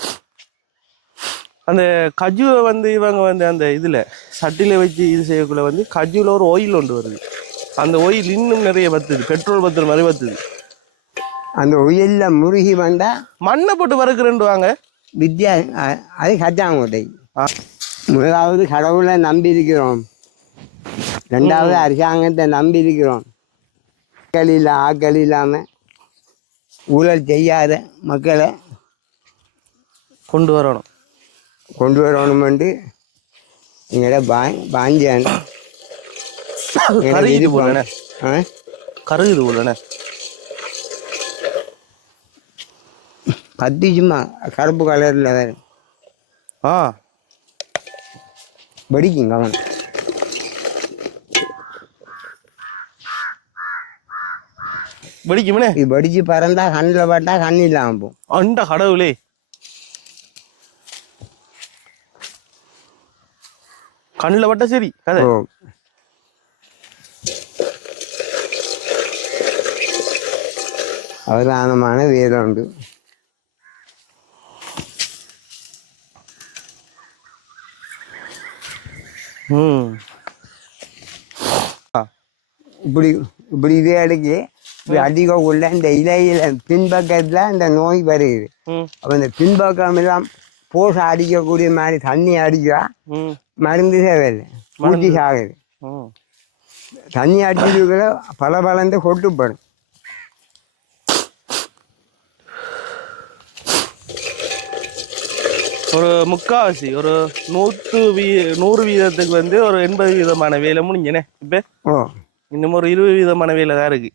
அந்த கஜுவை வந்து இவங்க வந்து அந்த இதுல சட்டில வச்சு இது செய்யக்குள்ள வந்து கஜுல ஒரு ஆயில் ஒன்று வருது. அந்த ஆயில் இன்னும் நிறைய பத்துது, பெட்ரோல் பத்துற மாதிரி பத்துது. அந்த ஒயில்ல முருகி வந்தா மண்ணை போட்டு வறுக்கிறேன்னு வாங்க வித்யா. அது கச்சாங்கோட்டை. முதலாவது கடவுளை நம்பி இருக்கிறோம், 2வது அரசாங்கத்தை நம்பி இருக்கிறோம். ஆக்கள் இல்லாமல் ஊழல் செய்யாத மக்களை கொண்டு வரணுமெண்டு எங்களோட பாஞ்சான் கருகுது போலண்ணே. பத்தி சும்மா கருப்பு கலரில் வேறு படிக்கும் கவனம். படிக்குமே இது படிச்சு பறந்தா கண்ணில் பட்டா கண் இல்லாமல் போகும். அண்ட கடவுளே, கண்ணில் பட்டா சரி கதை. அவதானமான வீரம் உண்டு. இப்படி இதே அடிக்கி அதிகம் உள்ள இந்த இலையில பின்பக்கத்துல இந்த நோய் வருது. அப்ப இந்த பின்பக்கம் எல்லாம் போச அடிக்கக்கூடிய மாதிரி தண்ணி அடிக்கா மருந்து தேவையில்லை, பூச்சி சாகுது. தண்ணி அடிக்கிறதுக்குள்ள பல கொட்டுப்படும். ஒரு முக்காவாசி ஒரு 100 வீதத்துக்கு வந்து ஒரு 80% வேலை முடிஞ்சனே. இப்ப இன்னும் ஒரு 20% வேலை தான் இருக்கு.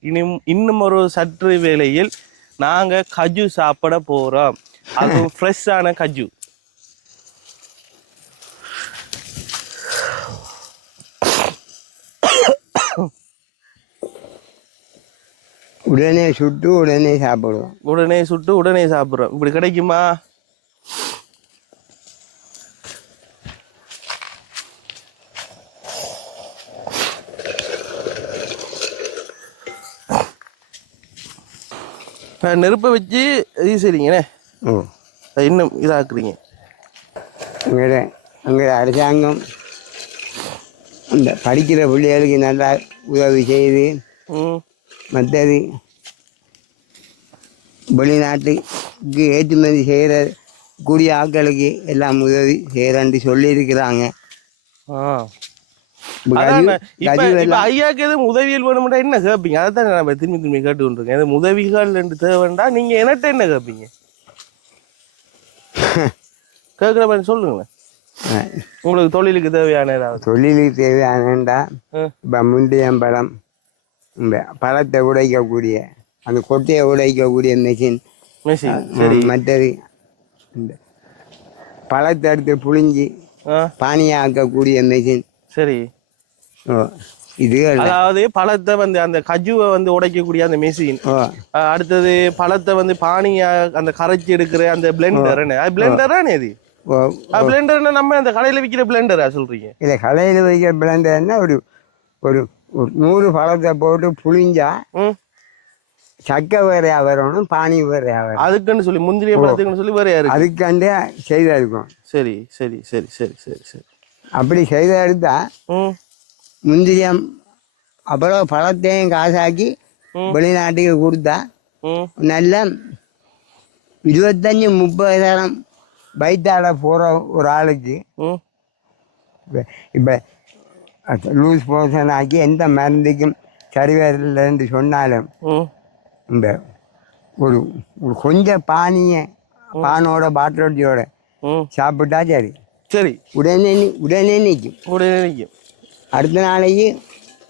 இன்னும் ஒரு சற்று வேலையில் நாங்க கஜு சாப்பிட போறோம். அதுவும் ஃப்ரெஷ்ஷான கஜு. உடனே சுட்டு உடனே சாப்பிடுவோம். இப்படி கிடைக்குமா? நெருப்பை வச்சு இது சரிங்கண்ணே. ஓ இன்னும் இதாக்குறீங்க. அங்கே அரசாங்கம் இந்த படிக்கிற பிள்ளைகளுக்கு நல்லா உதவி செய்து மற்றது வெளிநாட்டுக்கு ஏற்றுமதி செய்கிற கூடிய ஆட்களுக்கு எல்லாம் உதவி செய்கிறேன்னு சொல்லியிருக்கிறாங்க. ஐயாக்கு எதுவும் உதவிகள் வேணும்டா என்ன கேட்பீங்க? அதை தான் நம்ம திரும்பி திரும்பி கேட்டு கொண்டிருக்கேன். எதுவும் உதவிகள் என்று தேவைண்டா நீங்க என்னட்ட என்ன கேட்பீங்க? கேட்குற மாதிரி சொல்லுங்களேன். உங்களுக்கு தொழிலுக்கு தேவையான ஏதாவது? தொழிலுக்கு தேவையானண்டா இப்போ முண்டியம்பழம், இந்த பழத்தை உடைக்கக்கூடிய அந்த கொட்டையை உடைக்கக்கூடிய மெஷின், மற்றது இந்த பழத்தை எடுத்து புழிஞ்சி பானியை ஆக்கக்கூடிய மெஷின். சரி. இது அதாவது பழத்தை வந்து அந்த கஜுவை வந்து உடைக்கக்கூடிய அந்த மெஷின், அடுத்தது பழத்தை வந்து பானியா அந்த கரைச்சி எடுக்கிற அந்த பிளெண்டர். பிளெண்டரானே அது? பிளெண்டர் நம்ம அந்த கடையில் விற்கிற பிளெண்டரா சொல்றீங்க? இல்லை, கடையில் விற்கிற பிளெண்டர்னா ஒரு ஒரு 100 பழத்தை போட்டு புழிஞ்சா சக்கை வேறையா வரணும், பானி வேறையா வரும். அதுக்குன்னு சொல்லி முந்திரிய பழத்துக்குன்னு சொல்லி வேறையா இருக்கு. அதுக்காண்டே செய்தா இருக்கும். சரி சரி சரி சரி சரி சரி. அப்படி செய்த எடுத்தா முந்திரியம் அப்புறம் பழத்தையும் காசாக்கி வெளிநாட்டுக்கு கொடுத்தா நல்ல 25-30,000 பைத்தால போகிற ஒரு ஆளுக்கு இப்போ லூஸ் போஷன் ஆக்கி எந்த மருந்துக்கும் சரி வரலன்னு சொன்னாலும் இந்த ஒரு கொஞ்சம் பானோட பாட்டிலோட சாப்பிட்டா சரி சரி உடனே நிற்கும். அடுத்த நாளைக்கு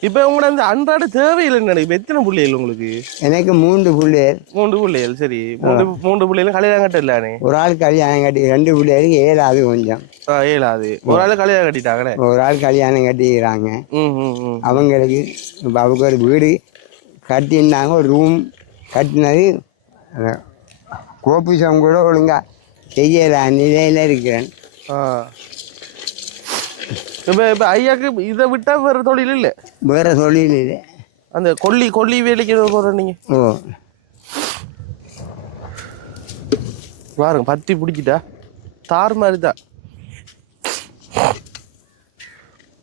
இப்போ உங்களோட அந்த அன்றாட தேவையில் நினைக்கும். எத்தனை பிள்ளைகள் உங்களுக்கு? எனக்கு 3 பிள்ளைகள். 3 பிள்ளைகள். சரி. 3 பிள்ளைகள் கல்யாணம் கட்டலானே? ஒரு ஆள் கல்யாணம் கட்டி, 2 பிள்ளைகளுக்கு 7ஆவது கொஞ்சம் 7ஆவது. ஒரு ஆள் கல்யாணம் கட்டிட்டாங்களே? ஒரு ஆள் கல்யாணம் கட்டிக்கிறாங்க. அவங்களுக்கு இப்போ அவங்க ஒரு வீடு கட்டியிருந்தாங்க, ஒரு ரூம் கட்டினது கோபிசம் கூட ஒழுங்கா செய்யல நிலையில் இருக்கிறேன். இப்போ ஐயாக்கு இதை விட்டா வேற தொழில் இல்லை? வேற தொழில் இல்லை. அந்த கொல்லி வேலைக்கு போகிற நீங்க? ஓ பாருங்க, பத்தி பிடிக்கிட்டா தார் மாதிரி தான்.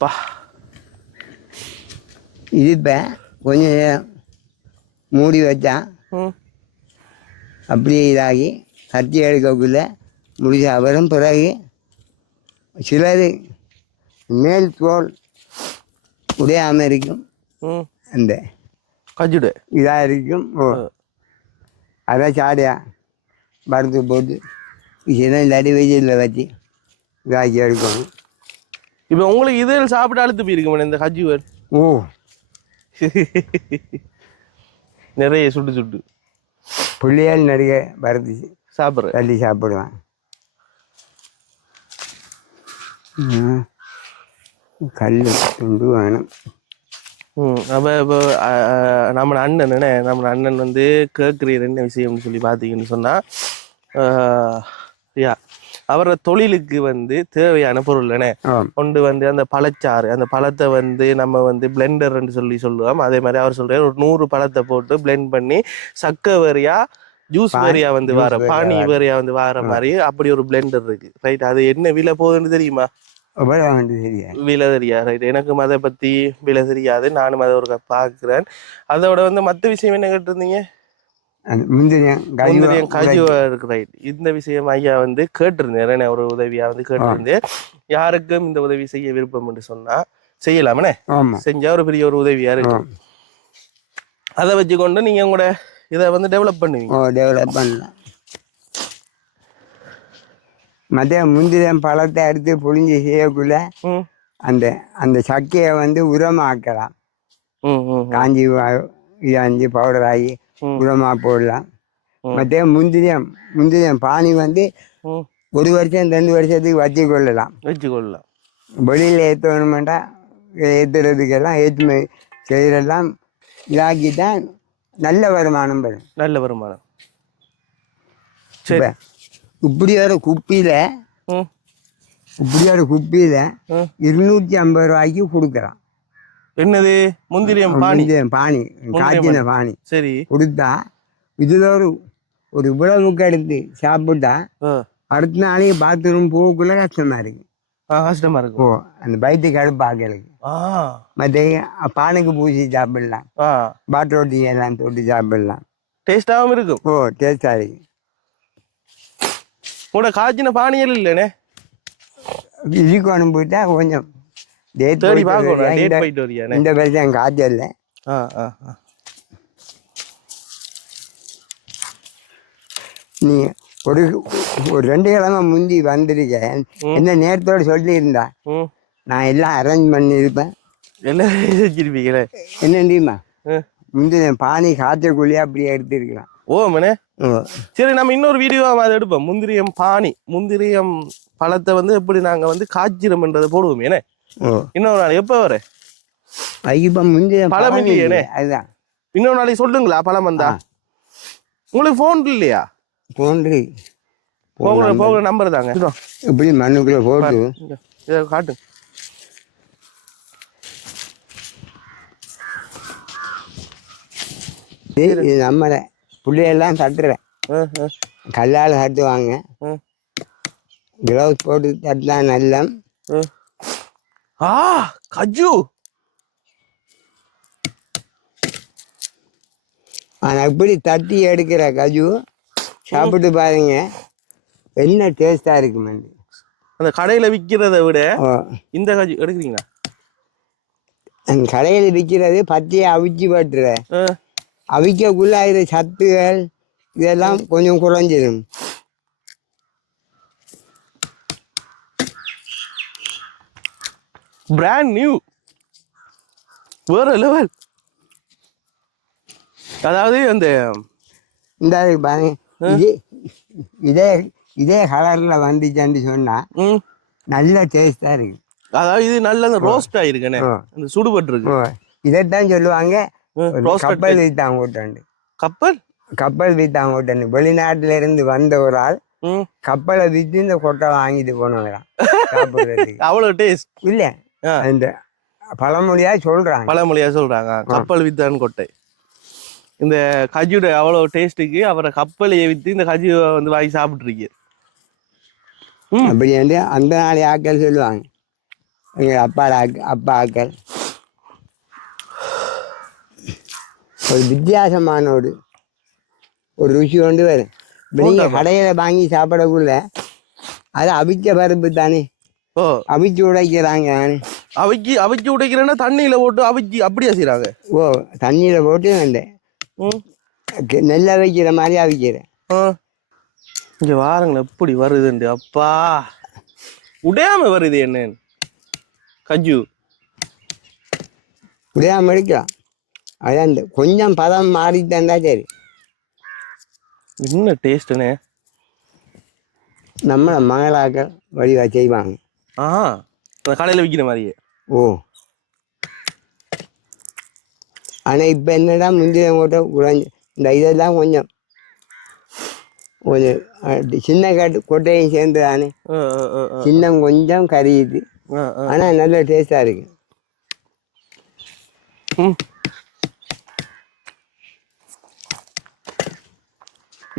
பா இது இப்போ கொஞ்சம் மூடி வச்சா அப்படியே இதாகி கத்தி எடுக்கக்குள்ள முடிஞ்ச வரும். பிறகு சிலது மேல் தோல் உடையாமல் இருக்கும், அந்த கஜுடு இதாக இருக்கும். ஓ அதை சாடியா மருந்து போட்டு இல்லாட்டி வெயிலில் வச்சு இதாக்கி எடுக்கணும். இப்போ உங்களுக்கு இதில் சாப்பிட்டு அழுத்து போயிருக்கோம் இந்த கஜுவர். ஓ நிறைய சுட்டு பிள்ளையால் நிறைய மருந்து சாப்பிட்றேன், தள்ளி சாப்பிடுவேன். கல் துண்டு வேணும். அப்போ இப்போ நம்ம அண்ணன் வந்து கேட்குறீர் என்ன விஷயம்னு சொல்லி பார்த்தீங்கன்னு சொன்னால், அவரோட தொழிலுக்கு வந்து தேவையான பொருள் கொண்டு வந்து அந்த பழச்சாறு, அந்த பழத்தை வந்து நம்ம வந்து பிளெண்டர்ன்னு சொல்லுவோம். அதே மாதிரி அவர் சொல்றாரு ஒரு 100 பழத்தை போட்டு பிளெண்ட் பண்ணி சக்கை வேறையா ஜூஸ் வேறையா வந்து வர பானி வேறையா வந்து வர மாதிரி அப்படி ஒரு பிளெண்டர் இருக்கு. ரைட். அது என்ன விலை போகுதுன்னு தெரியுமா? விலை தெரியா? ரைட். எனக்கும் அதை பத்தி விலை தெரியாது, நானும் அதை ஒரு பார்க்கிறேன். அதோட வந்து மற்ற விஷயம் என்ன கேட்டிருந்தீங்க? முந்திரியம் கஜுவா இருக்கு. ரைட். இந்த விஷயம் ஐயா வந்து கேட்டிருந்தேன், ஒரு உதவியா வந்து கேட்டிருந்தேன். யாருக்கும் இந்த உதவி செய்ய விருப்பம் என்று சொன்னா செய்யலாமனே, செஞ்சா ஒரு பெரிய ஒரு உதவியா இருக்கு. அதை வச்சுக்கொண்டு நீங்க உங்களோட இதை வந்து டெவலப் பண்ணுவீங்க. டெவலப் பண்ணலாம். மற்ற முந்திரியம் பழத்தை எடுத்து புழிஞ்சு செய்யக்குள்ள அந்த அந்த சக்கையை வந்து உரமாக்கலாம். காஞ்சி இதாஞ்சி பவுடர் ஆகி உரமா போடலாம். மற்ற முந்திரியம் பானி வந்து 1 வருஷம் 2 வருஷத்துக்கு வச்சுக்கொள்ளலாம். வெளியில் ஏற்றணுமெண்டா ஏற்றுறதுக்கெல்லாம் ஏற்றுமை செய்யறெல்லாம் இதாக்கித்தான் நல்ல வருமானம் வரும். நல்ல வருமானம். சரி. இப்படி ஒரு குப்பியில 250 ரூபாய்க்கு கொடுக்குறான். என்னது? முந்திரியம் பானி காய்ச்சின பானி. சரி. கொடுத்தா இதில் ஒரு இவ்வளவுக்கு எடுத்து சாப்பிட்டா அடுத்த நாளைக்கு பாத்ரூம் போகக்குள்ள கஷ்டமா இருக்கு. கஷ்டமா இருக்கும். அந்த வயிற்றுக்கு அடுப்பாக்களுக்கு மற்ற பானுக்கு பூசி சாப்பிடலாம், பாட்டோட்டி எல்லாம் தொட்டு சாப்பிடலாம். டேஸ்டாகவும் இருக்கும். டேஸ்டா இருக்கு. கூட காய்ச்சின பானியல் இல்லைண்ணே இதுக்கு அனுப்பிட்டா கொஞ்சம் இந்த வருஷம் காய்ச்சல். நீ ஒரு 2 கிழமை முந்தி வந்திருக்க, என்ன நேரத்தோட சொல்லி இருந்தா நான் எல்லாம் அரேஞ்ச் பண்ணிருப்பேன். எல்லாம் செஞ்சிருப்பீங்களே. என்ன தெரியுமா, முந்தின பானி காய்ச்சக்குள்ளேயே அப்படியே எடுத்துருக்கலாம். மனே சரி, நம்ம இன்னொரு வீடியோவா அதை எடுப்போம். முந்திரியம் பானி, முந்திரியம் பழத்தை வந்து எப்படி நாங்க வந்து காய்ச்சிரம்ன்றதை போடுவோம். ஏனே இன்னொரு நாள் எப்ப வர முந்தின பழம் இல்லையே, அதுதான் இன்னொரு நாளைக்கு சொல்லுங்களா பழம் வந்தா. உங்களுக்கு போன் இல்லையா? போகிற நம்பர் தாங்க. இப்படி மண்ணுக்குள்ள போட்டு இதை காட்டு. நம்ம பிள்ளையெல்லாம் தட்டுறேன், கல்லால் தட்டுவாங்க, கிளவுஸ் போட்டு தட்டா நல்ல. கஜு ஆனா இப்படி தட்டி எடுக்கிற கஜு சாப்பிட்டு பாருங்க, என்ன டேஸ்டா இருக்குமே. அந்த கடையில விற்கிறத விட இந்த கஜு எடுக்கிறீங்களா? அந்த கடையில விற்கிறது பச்சையை அவிச்சு பட்டுற, அவிக்கக்குள்ள ஆகிற சத்துகள் இதெல்லாம் கொஞ்சம் குறைஞ்சிடும். பிராண்ட் நியூ, வேற லெவல். அதாவது அந்த இந்த பாருங்க, இதே கலர்ல வந்துச்சான்னு சொன்னா நல்ல டேஸ்டா இருக்கு. அதாவது இது நல்ல ரோஸ்ட் ஆயிருக்குண்ணே, இந்த சுடுபட்டு இருக்கு. இதைத்தான் சொல்லுவாங்க கப்பல் வீத்தாங்க ஓட்டாண்டு. கப்பல் வீத்தாங்க ஓட்டாண்டு. வெளிநாட்டுல இருந்து வந்த ஒரு ஆள் கப்பலை வித்து இந்த கொட்டை வாங்கிட்டு போனவங்களாம் சாப்பிடுறதுக்கு. அவ்வளவு டேஸ்ட் இல்ல, இந்த பழமொழியா சொல்றாங்க கப்பல் வித்தான்னு கொட்டை. இந்த கஜுட அவ்வளவு டேஸ்ட்டுக்கு அவரை கப்பலையை வித்து இந்த கஜுவை வந்து வாங்கி சாப்பிட்டு இருக்கு. அப்படி வந்து அந்த நாளை ஆக்கள் சொல்லுவாங்க, எங்க அப்பா ஆக்கள். ஒரு வித்தியாசமான ஒரு ருசி கொண்டு வரும். நீங்க கடையில வாங்கி சாப்பிடக்குள்ள அது அவிச்ச பருப்பு தானே, அவிச்சு உடைக்கிறாங்க. அவிச்சு உடைக்கிறேன்னா தண்ணியில போட்டு அவிச்சு அப்படியே செய்யறாங்க. தண்ணியில போட்டு வேண்டேன் நெல்லை வைக்கிற மாதிரி அவிக்கிறேன். இங்க வாருங்களேன் எப்படி வருதுண்டு. அப்பா உடையாம வருது என்ன கஜு, உடையாம எடுக்கலாம். அதான் கொஞ்சம் பதம் மாறிட்டாண்டா சரி. என்ன டேஸ்ட்னே நம்மள மகளாக்க வடிவா செய்வாங்க. கடையில விற்கிற மாதிரியே. ஆனா இப்ப என்னடா முந்தின மூட்டை குறைஞ்சி இந்த இதெல்லாம் கொஞ்சம் சின்ன கொட்டையும் சேர்ந்து தானே, சின்னம் கொஞ்சம் கரியுது. ஆனா நல்ல டேஸ்டா இருக்கு.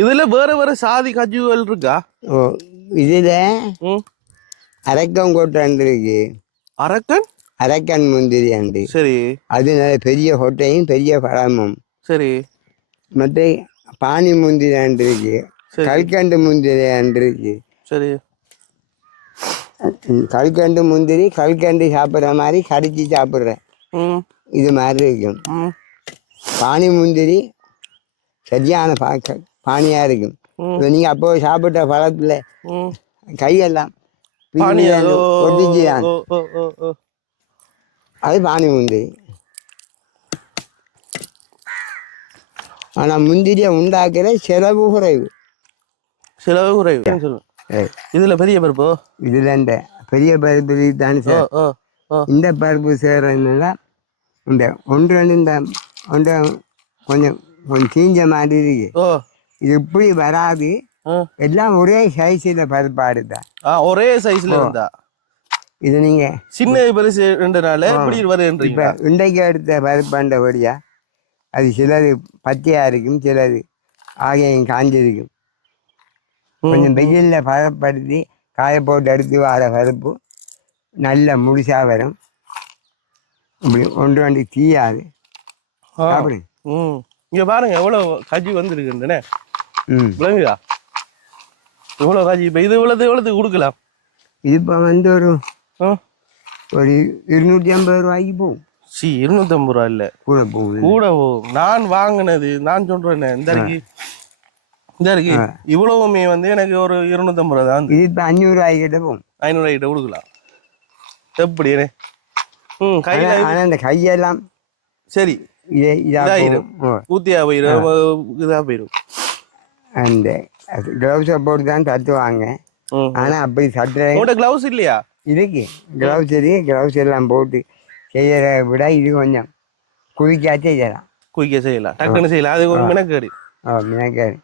இதுல வேற சாதி கஜுகள் இருக்கா? இதுல அரக்கன் கொட்டை இருக்கு. அரக்கன் முந்திரி அண்டு. சரி, அது நல்ல பெரிய கொட்டையும் பெரிய பழமும். சரி, மற்ற பானி முந்திரி அண்டு இருக்கு, கல்கண்டு முந்திரி அண்டு இருக்கு. சரி, கல்கண்டு முந்திரி கல்கண்டு சாப்பிட்ற மாதிரி கடிச்சு சாப்பிட்றேன், இது மாதிரி இருக்கும். பானி முந்திரி சரியான பானியா இருக்கும். நீங்க அப்போ சாப்பிட்ட பழத்துல கையெல்லாம் ஒட்டிச்சுதான், அது பானி முந்திரி. ஆனா முந்திரியை உண்டாக்குற செலவு குறைவு. இதுல பெரிய பருப்பு, இதுல இந்த பெரிய பருப்பு தானே சார். இந்த பருப்பு சேர்றதுனால இந்த ஒன்று இந்த ஒன்று கொஞ்சம் தீஞ்ச மாதிரி இருக்கு. இது இப்படி வராது, எல்லாம் ஒரே சைஸ்ல பருப்பாடு தான். ஒரே சைஸ்ல இருந்தா இது நீங்க சின்ன பெருசு 2 நாள் இப்படி வருதுன்றீங்க. இன்றைக்கு எடுத்த பருப்பாண்டபடியா அது சிலது பச்சையா இருக்கும், சிலது ஆகையும் காஞ்சிருக்கும். கொஞ்சம் வெயிலில் பதப்படுத்தி காய போட்டு எடுத்து வர பருப்பு நல்ல முழுசாக வரும். இப்படி ஒன்று வண்டி தீயாது. சாப்பிடு. இங்கே பாருங்க எவ்வளோ கஜி வந்துருக்குன்றே. விளங்குதா எவ்வளோ காஜி? இப்போ இது எவ்வளோத்துக்கு கொடுக்கலாம்? இது இப்போ வந்து ஒரு 250 ரூபாய்க்கு போகும். 250 ரூபா இல்லை, கூட போகும். நான் வாங்கினது நான் சொல்றேன் இந்த இருக்கு இவ்வளவுமே வந்து எனக்கு ஒரு 250 ரூபா தான். இது இப்போ 500 ரூபாய்க்கு கிட்ட போகும். 500 ரூபாய் கிட்ட கொடுக்கலாம். எப்படி கையில இந்த கையெல்லாம் சரி இதாயிரும், ஊத்தியா போயிடும், இதா போயிடும். அந்த கிளவுஸை போட்டு தான் தட்டுவாங்க. ஆனால் அப்படி தட்டுற கிளவுஸ் இல்லையா? இருக்கு கிளவுஸ் இருக்கு. கிளவுஸ் எல்லாம் போட்டு செய்யற விட இது கொஞ்சம் குயிக்காச்சே செய்யலாம். குயிக்க செய்யலாம், டக்குன்னு செய்யலாம். அது ஒரு மினக்கேடு. மினக்கேடு.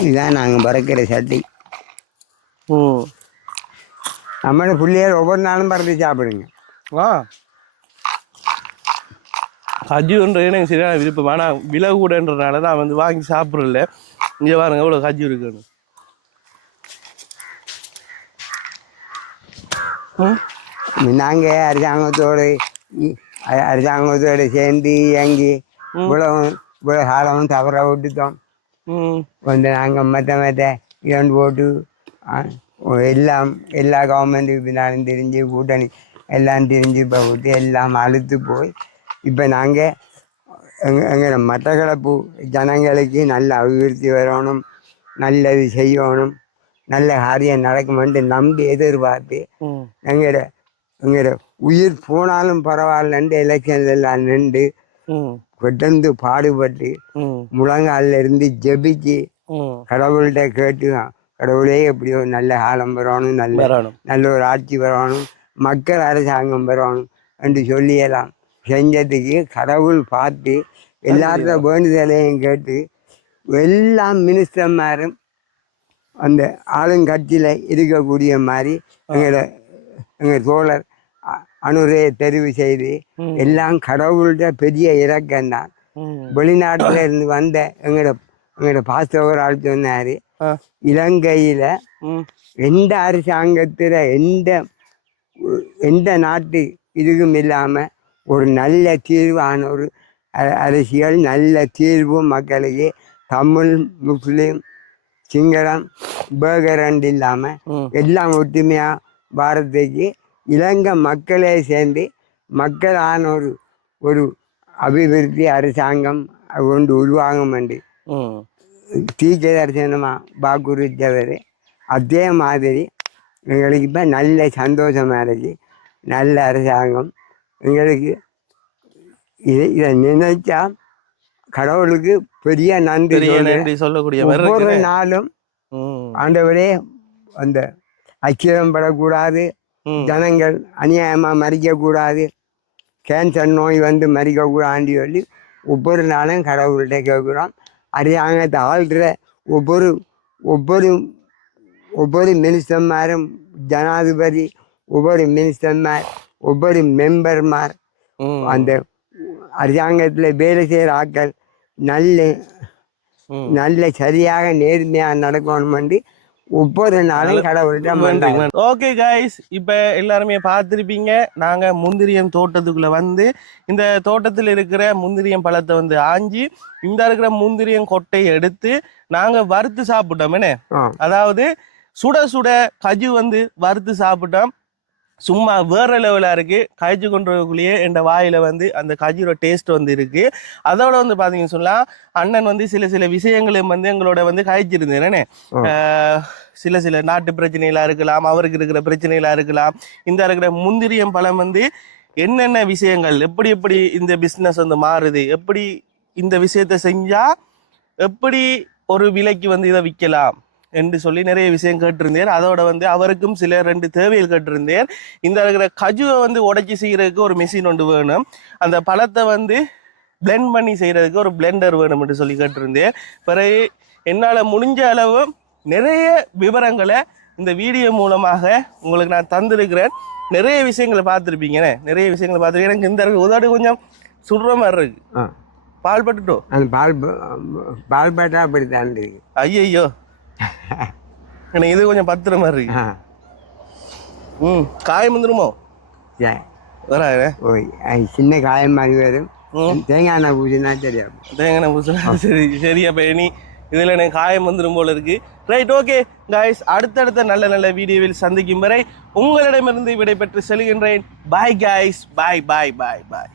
இதுதான் நாங்கள் பறக்கிற சட்டி. நம்மளோட பிள்ளையார் ஒவ்வொரு நாளும் பறந்து சாப்பிடுங்க. கஜ்ஜுன்ற எனக்கு சரியான விருப்பம். ஆனால் விலை கூடன்றனால நான் வந்து வாங்கி சாப்பிட்றல. இங்கே பாருங்க எவ்வளோ கஜ்ஜு இருக்குன்னு. நாங்கள் அரசாங்கத்தோடு சேர்ந்து இயங்கி இவ்வளோ காலமும் தவற விட்டுட்டோம். வந்து நாங்கள் மற்ற இரண்டு போட்டு எல்லா கவர்மெண்ட்டுக்கு பின்னாலும் தெரிஞ்சு கூட்டணி எல்லாம் தெரிஞ்சு இப்போ விட்டு எல்லாம் அழுத்து போய் இப்போ நாங்கள் எங்களோட மட்டக்களப்பு ஜனங்களுக்கு நல்ல அபிவிருத்தி வரணும், நல்லது செய்யணும், நல்ல காரியம் நடக்குமென்று நம்பி எதிர்பார்த்து எங்களோட உயிர் போனாலும் பரவாயில்லன்ட்டு எலெக்ஷன்ல எல்லாம் நின்று தொடர்ந்து பாடுபட்டு முழங்காலில் இருந்து ஜெபிச்சு கடவுள்கிட்ட கேட்டு கடவுளே எப்படியோ நல்ல காலம் வரணும், நல்ல ஒரு ஆட்சி வரணும், மக்கள் அரசாங்கம் வரணும் என்று சொல்லியெல்லாம் செஞ்சதுக்கு கடவுள் பார்த்து எல்லாரோட வேண்டுதலையும் கேட்டு எல்லா மினிஸ்டர்மாரும் அந்த ஆளுங்கட்சியில் இருக்கக்கூடிய மாதிரி எங்கள் தோழர் அனுரையை தெரிவு செய்து எல்லாம் கடவுள்கிட்ட பெரிய இறக்கம்தான். வெளிநாட்டில் இருந்து வந்த எங்களோட பாஸ்டர் ஆள் சொன்னார், இலங்கையில் எந்த அரசாங்கத்தில் எந்த நாட்டு இதுக்கும் இல்லாமல் ஒரு நல்ல தீர்வான ஒரு அரசியல், நல்ல தீர்வு மக்களுக்கு தமிழ், முஸ்லீம், சிங்களம், பேகரண்ட் இல்லாமல் எல்லாம் ஒற்றுமையாக பாரதத்துக்கு இலங்கை மக்களே சேர்ந்து மக்களான ஒரு அபிவிருத்தி அரசாங்கம் கொண்டு உருவாகும் என்று தீர்க்க தரிசனமாக வாக்குறுத்தவர். அதே மாதிரி எங்களுக்கு இப்போ நல்ல சந்தோஷமாக இருக்கு. நல்ல அரசாங்கம் எங்களுக்கு இதை நினைச்சா கடவுளுக்கு பெரிய நன்றி சொல்லக்கூடிய ஒவ்வொரு நாளும் ஆண்டவரே அந்த அச்சயம் படக்கூடாது, ஜனங்கள் அநியாயமாக மறிக்கக்கூடாது, கேன்சர் நோய் வந்து மறிக்கக்கூடாதுன்னு சொல்லி ஒவ்வொரு நாளும் கடவுள்கிட்ட கேட்குறோம். அரசாங்கத்தை ஆள்ற ஒவ்வொரு மினிஸ்டர்மாரும், ஜனாதிபதி, ஒவ்வொரு மினிஸ்டர்மார், ஒவ்வொரு மெம்பர்மார், அந்த அரசாங்கத்தில் வேலை செய்கிற ஆட்கள் நல்ல சரியாக நேர்மையாக நடக்கணும்னு ஒவ்வொரு நாளும் கடவுள்கிட்ட. ஓகே கைஸ், இப்போ எல்லாருமே பார்த்துருப்பீங்க. நாங்கள் முந்திரியம் தோட்டத்துக்குள்ளே வந்து இந்த தோட்டத்தில் இருக்கிற முந்திரியம் பழத்தை வந்து ஆஞ்சி இந்த இருக்கிற முந்திரியம் கொட்டையை எடுத்து நாங்கள் வறுத்து சாப்பிட்டோம். என்ன அதாவது சுட சுட கஜு வந்து வறுத்து சாப்பிட்டோம். சும்மா வேற லெவலாக இருக்குது. கஜு கொண்டுக்குள்ளேயே என் வாயில் வந்து அந்த கஜுரோட டேஸ்ட் வந்து இருக்குது. அதோட வந்து பார்த்தீங்கன்னு சொன்னால் அண்ணன் வந்து சில விஷயங்களையும் வந்து எங்களோட வந்து கழிச்சிருந்தேன். சில நாட்டு பிரச்சனைகளாக இருக்கலாம், அவருக்கு இருக்கிற பிரச்சனைகளாக இருக்கலாம். இந்த இருக்கிற முந்திரியம் பழம் வந்து என்னென்ன விஷயங்கள், எப்படி இந்த பிஸ்னஸ் வந்து மாறுது, எப்படி இந்த விஷயத்தை செஞ்சால் எப்படி ஒரு விலைக்கு வந்து இதை விற்கலாம் என்று சொல்லி நிறைய விஷயம் கேட்டிருந்தேன். அதோட வந்து அவருக்கும் சில 2 தேவைகள் கேட்டிருந்தேன். இந்த இருக்கிற கஜுவை வந்து உடைச்சி செய்கிறதுக்கு ஒரு மெஷின் ஒன்று வேணும், அந்த பழத்தை வந்து பிளெண்ட் பண்ணி செய்கிறதுக்கு ஒரு பிளெண்டர் வேணும் என்று சொல்லி கேட்டிருந்தேன். பிறகு என்னால் முடிஞ்ச அளவு நிறைய விவரங்களை இந்த வீடியோ மூலமாக உங்களுக்கு நான் தந்திருக்கிறேன். நிறைய விஷயங்களை பார்த்துருப்பீங்கண்ணே, நிறைய விஷயங்களை பார்த்துருக்கீங்க. எனக்கு இந்த உதடு கொஞ்சம் சுடுற மாதிரி இருக்கு. பால் பட்டுட்டோ? அந்த பால் பட்டா அப்படித்தான் இருக்கு. ஐயோ, எனக்கு இது கொஞ்சம் பத்துற மாதிரி இருக்கு. காயம் வந்துருமோ? வராது. சின்ன காயம் மாதிரி வரும். தேங்காய் எண்ணெய் பூசினா தெரியாது. தேங்காய் எண்ணெய் பூசினா சரி சரி. அப்போ இனி இதில் எனக்கு காயம் வந்துடும் போல இருக்கு. ரைட், ஓகே கைஸ், அடுத்தடுத்த நல்ல நல்ல வீடியோவில் சந்திக்கும் வரை உங்களிடமிருந்து விடைபெற்று செல்கின்றேன். பாய் கைஸ், பாய் பாய் பாய் பாய்.